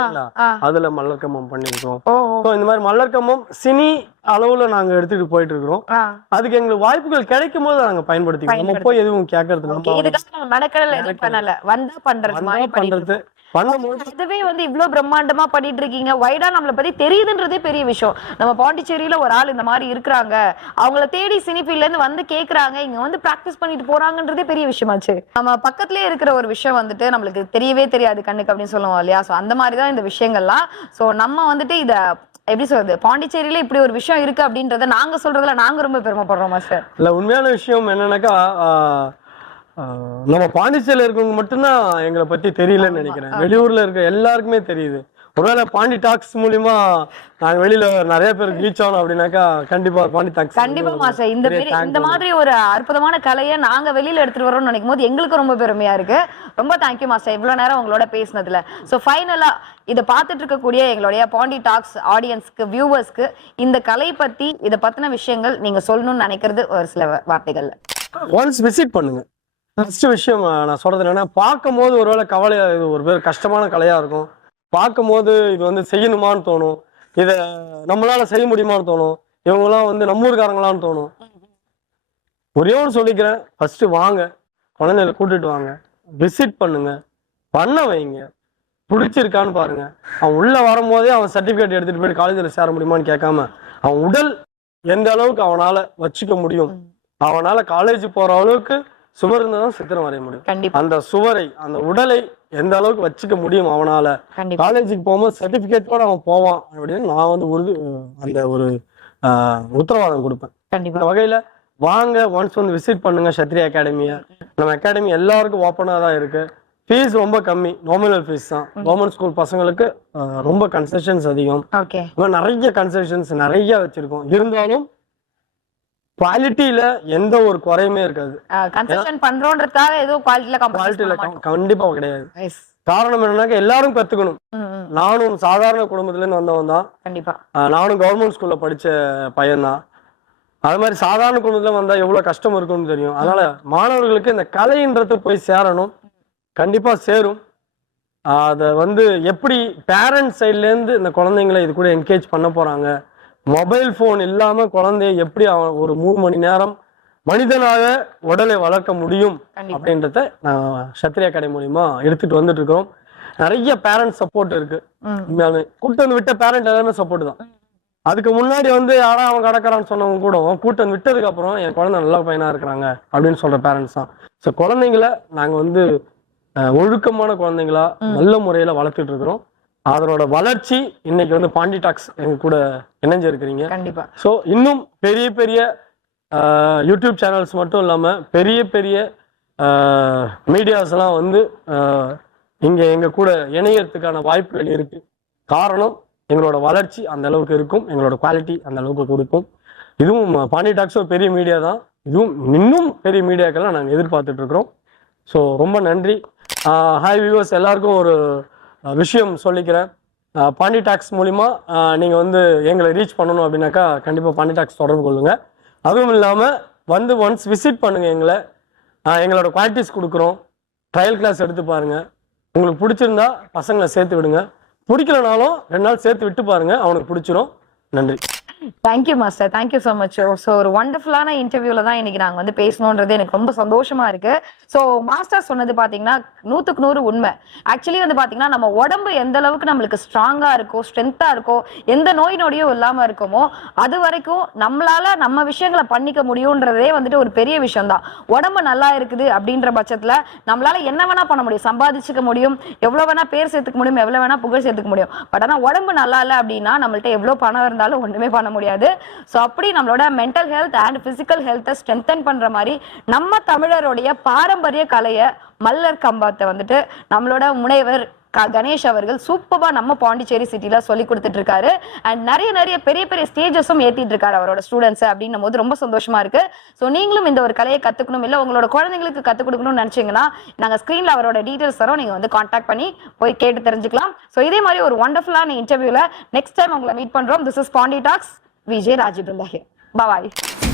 அதுல மல்லர்கம்பம் பண்ணிருக்கோம். இந்த மாதிரி மல்லர்கம்பம் சினி அளவுல நாங்க எடுத்துட்டு போயிட்டு இருக்கிறோம். அதுக்கு எங்களுக்கு வாய்ப்புகள் கிடைக்கும் போது நாங்க பயன்படுத்திக்கிறோம். நம்ம போய் எதுவும் கேட்கறது பண்றது அதுவே வந்து இவ்வளவு பிரம்மாண்டமா பண்ணிட்டு இருக்கீங்க. வைடா நம்மள பத்தி தெரியுதுன்றதே பெரிய விஷயம். நம்ம பாண்டிச்சேரியில ஒரு ஆள் இந்த மாதிரி இருக்கிறாங்க, அவங்கள தேடி சினிஃபீல்ட்ல இருந்து வந்து கேக்குறாங்க, இங்க வந்து பிராக்டிஸ் பண்ணிட்டு போறாங்கன்றதே பெரிய விஷயமாச்சு. நம்ம பக்கத்திலே இருக்கிற ஒரு விஷயம் வந்துட்டு நம்மளுக்கு தெரியவே தெரியாது கண்ணுக்கு அப்படின்னு சொல்லுவோம் இல்லையா. சோ அந்த மாதிரிதான் இந்த விஷயங்கள்லாம். சோ நம்ம வந்துட்டு இத எப்படி சொல்றது, பாண்டிச்சேரியில இப்படி ஒரு விஷயம் இருக்கு அப்படின்றத நாங்க சொல்றதுல நாங்க ரொம்ப பெருமைப்படுறோம் மாஸ்டர். இல்ல, உண்மையான விஷயம் என்னன்னாக்கா நம்ம பாண்டிச்சேரியில இருக்கவங்க மட்டும்தான் எங்களை பத்தி தெரியலன்னு நினைக்கிறேன். வெளியூர்ல இருக்க எல்லாருக்குமே தெரியுது. ஒருவேளை பாண்டி டாக்ஸ் மூலியமா நாங்க வெளியில நிறைய பேர் ரீச் ஆகணும் அப்படின்னாக்கா கண்டிப்பா பாண்டி டாக்ஸ். கண்டிப்பா மாஸ்டர், இந்த மாதிரி ஒரு அற்புதமான கலையை நாங்க வெளியில எடுத்துட்டு வரோம்னு நினைக்கும் போது எங்களுக்கு ரொம்ப பெருமையா இருக்கு. ரொம்ப தேங்க்யூ மாஸ்டர் இவ்வளவு நேரம் உங்களோட பேசினதுல. சோ ஃபைனலா இதை பார்த்துட்டு இருக்கக்கூடிய எங்களுடைய பாண்டி டாக்ஸ் ஆடியன்ஸ்க்கு, வியூவர்ஸ்க்கு இந்த கலை பத்தி, இதை பத்தின விஷயங்கள் நீங்க சொல்லணும்னு நினைக்கிறது ஒரு சில வார்த்தைகள்ல. ஒன்ஸ் விசிட் பண்ணுங்க. ஃபர்ஸ்ட் விஷயம் நான் சொல்றது என்னன்னா, பார்க்கும் போது ஒருவேளை கவலையா, இது ஒரு பேர் கஷ்டமான கலையா இருக்கும், பார்க்கும் போது இது வந்து செய்யணுமான்னு தோணும், இதை நம்மளால செய்ய முடியுமான்னு தோணும், இவங்கெல்லாம் வந்து நம்ம ஊருக்காரங்களான்னு தோணும். ஒரே ஒன்று சொல்லிக்கிறேன், ஃபர்ஸ்ட் வாங்க, குழந்தைகளை கூட்டிட்டு வாங்க, விசிட் பண்ணுங்க, பண்ண வைங்க. பிடிச்சிருக்கான்னு பாருங்க. அவன் உள்ள வரும்போதே அவன் சர்டிபிகேட் எடுத்துட்டு போயிட்டு காலேஜில் சேர முடியுமான்னு கேட்காம அவன் உடல் எந்த அளவுக்கு அவனால வச்சுக்க முடியும், அவனால காலேஜ் போற அளவுக்கு சுவர் இருந்தாதான் சித்திரம் வரைய முடியும். கண்டிப்பா அந்த சுவரை அந்த உடலை எந்த அளவுக்கு வச்சுக்க முடியும் அவனால கண்டிப்பா காலேஜுக்கு போகும்போது சர்டிபிகேட்டோட அவன் போவான் அப்படின்னு நான் வந்து அந்த ஒரு உத்தரவாதம் கொடுப்பேன். கண்டிப்பா இந்த வகையில வாங்க ஒன்ஸ் வந்து விசிட் பண்ணுங்க சத்ரியா அகாடமியை. நம்ம அகாடமி எல்லாருக்கும் ஓப்பனாக தான் இருக்கு. ஃபீஸ் ரொம்ப கம்மி, நாமினல் ஃபீஸ் தான். கவர்மெண்ட் ஸ்கூல் பசங்களுக்கு ரொம்ப கன்செஷன்ஸ் அதிகம். ஓகே நிறைய கன்செஷன்ஸ் நிறைய வச்சிருக்கோம். இருந்தாலும் குவாலிட்டியில எந்த ஒரு குறையுமே இருக்காது. கன்செஷன் பண்றோன்றதுக்காக ஏதோ குவாலிட்டியில கண்டிப்பா கிடையாது. Nice. காரணம் என்னன்னாக்க எல்லாரும் கத்துக்கணும். நானும் சாதாரண குடும்பத்துல இருந்து வந்தவன் தான். கண்டிப்பா நானும் கவர்மெண்ட் ஸ்கூல்ல படிச்ச பையன் தான். அது மாதிரி சாதாரண குடும்பத்துல வந்தா எவ்வளவு கஷ்டம் இருக்கும்னு தெரியும். அதனால மாணவர்களுக்கு இந்த கலைன்றது போய் சேரணும். கண்டிப்பா சேரும். அதை வந்து எப்படி பேரண்ட்ஸ் சைட்ல இருந்து இந்த குழந்தைங்களை இது கூட என்கேஜ் பண்ண போறாங்க, மொபைல் போன் இல்லாம குழந்தைய எப்படி அவன் ஒரு 3 மணி நேரம் மனிதனாக உடலை வளர்க்க முடியும் அப்படின்றத நான் சத்ரியா அகாடமி மூலியமா எடுத்துட்டு வந்துட்டு இருக்கோம். நிறைய பேரண்ட் சப்போர்ட் இருக்கு. கூட்டு வந்து விட்ட பேரண்ட் எல்லாமே சப்போர்ட் தான். அதுக்கு முன்னாடி வந்து யாரா அவன் கடக்கிறான்னு சொன்னவங்க கூட கூட்டு வந்து விட்டதுக்கு அப்புறம் என் குழந்தை நல்ல பையனா இருக்கிறாங்க அப்படின்னு சொல்ற பேரண்ட்ஸ் தான். ஸோ குழந்தைங்களை நாங்க வந்து ஒழுக்கமான குழந்தைங்களா நல்ல முறையில வளர்த்துட்டு இருக்கிறோம். அதனோட வளர்ச்சி இன்னைக்கு வந்து பாண்டி டாக்ஸ் எங்க கூட இணைஞ்சு இருக்கிறீங்க. கண்டிப்பா. ஸோ இன்னும் பெரிய பெரிய யூடியூப் சேனல்ஸ் மட்டும் இல்லாம பெரிய பெரிய மீடியாஸ் எல்லாம் வந்து இங்க எங்க கூட இணையறதுக்கான வாய்ப்புகள் இருக்கு. காரணம் எங்களோட வளர்ச்சி அந்த அளவுக்கு இருக்கும், எங்களோட குவாலிட்டி அந்த அளவுக்கு கொடுக்கும். இதுவும் பாண்டி டாக்ஸும் பெரிய மீடியா தான். இதுவும் இன்னும் பெரிய மீடியாக்கெல்லாம் நாங்கள் எதிர்பார்த்துட்டு இருக்கிறோம். ஸோ ரொம்ப நன்றி. ஹாய் வியூவர்ஸ், எல்லாருக்கும் ஒரு விஷயம் சொல்லிக்கிறேன். பாண்டி டாக்ஸ் மூலிமா நீங்கள் வந்து எங்களை ரீச் பண்ணணும் அப்படின்னாக்கா கண்டிப்பாக பாண்டி டாக்ஸ் தொடர்பு கொள்ளுங்க. அதுவும் இல்லாமல் வந்து ஒன்ஸ் விசிட் பண்ணுங்க எங்களை. எங்களோட குவாலிட்டிஸ் கொடுக்குறோம். ட்ரையல் கிளாஸ் எடுத்து பாருங்க. உங்களுக்கு பிடிச்சிருந்தா பசங்களை சேர்த்து விடுங்க. பிடிக்கலனாலும் 2 நாள் சேர்த்து விட்டு பாருங்க, அவனுக்கு பிடிச்சிரும். நன்றி. Thank you master, thank you so much. So ஒரு வண்டர்ஃபுல்லான இன்டர்வியூல தான் இன்னைக்கு நாங்கள் வந்து பேசணுன்றது எனக்கு ரொம்ப சந்தோஷமா இருக்கு. ஸோ மாஸ்டர் சொன்னது பார்த்தீங்கன்னா 100க்கு 100 உண்மை. ஆக்சுவலி வந்து பார்த்தீங்கன்னா நம்ம உடம்பு எந்த அளவுக்கு நம்மளுக்கு ஸ்ட்ராங்கா இருக்கோ, ஸ்ட்ரென்த்தா இருக்கோ, எந்த நோய் நொடியும் இல்லாம இருக்குமோ அது வரைக்கும் நம்மளால நம்ம விஷயங்களை பண்ணிக்க முடியும்ன்றதே வந்துட்டு ஒரு பெரிய விஷயம் தான். உடம்பு நல்லா இருக்குது அப்படின்ற பட்சத்துல நம்மளால என்ன வேணா பண்ண முடியும், சம்பாதிச்சுக்க முடியும், எவ்வளவு வேணா பேர் சேர்த்துக்க முடியும், எவ்வளவு வேணா புகழ் சேர்த்துக்க முடியும். பட் ஆனா உடம்பு நல்லா இல்லை அப்படின்னா நம்மள்ட்ட எவ்வளவு பணம் இருந்தாலும் ஒண்ணுமே பண்ண முடியாது. சோ அப்படி நம்மளோட மென்டல் ஹெல்த் அண்ட் பிசிக்கல் ஹெல்த்தை ஸ்ட்ரென்தன் பண்ற மாதிரி நம்ம தமிழருடைய பாரம்பரிய கலையை மல்லர் கம்பத்தை வந்துட்டு நம்மளோட முனைவர் கணேஷ் அவர்கள் சூப்பரா நம்ம பாண்டிச்சேரி சிட்டில சொல்லி கொடுத்துட்டு இருக்காரு. அண்ட் நிறைய பெரிய பெரிய ஸ்டேஜஸும் ஏத்திட்டு இருக்காரு அவரோட ஸ்டூடெண்ட்ஸ் அப்படின்னும் போது ரொம்ப சந்தோஷமா இருக்கு. ஸோ நீங்களும் இந்த ஒரு கலையை கத்துக்கணும், இல்ல உங்களோட குழந்தைங்களுக்கு கத்துக் கொடுக்கணும்னு நினைச்சீங்கன்னா நாங்க ஸ்கிரீன்ல அவரோட டீடைல்ஸ் தரோம், நீங்க வந்து கான்டாக்ட் பண்ணி போய் கேட்டு தெரிஞ்சுக்கலாம். ஸோ இதே மாதிரி ஒரு வண்டர்ஃபுல்லான இன்டர்வியூல நெக்ஸ்ட் டைம் உங்களை மீட் பண்றோம். This is Pandi talks. Vijay Rajeev. Bye bye.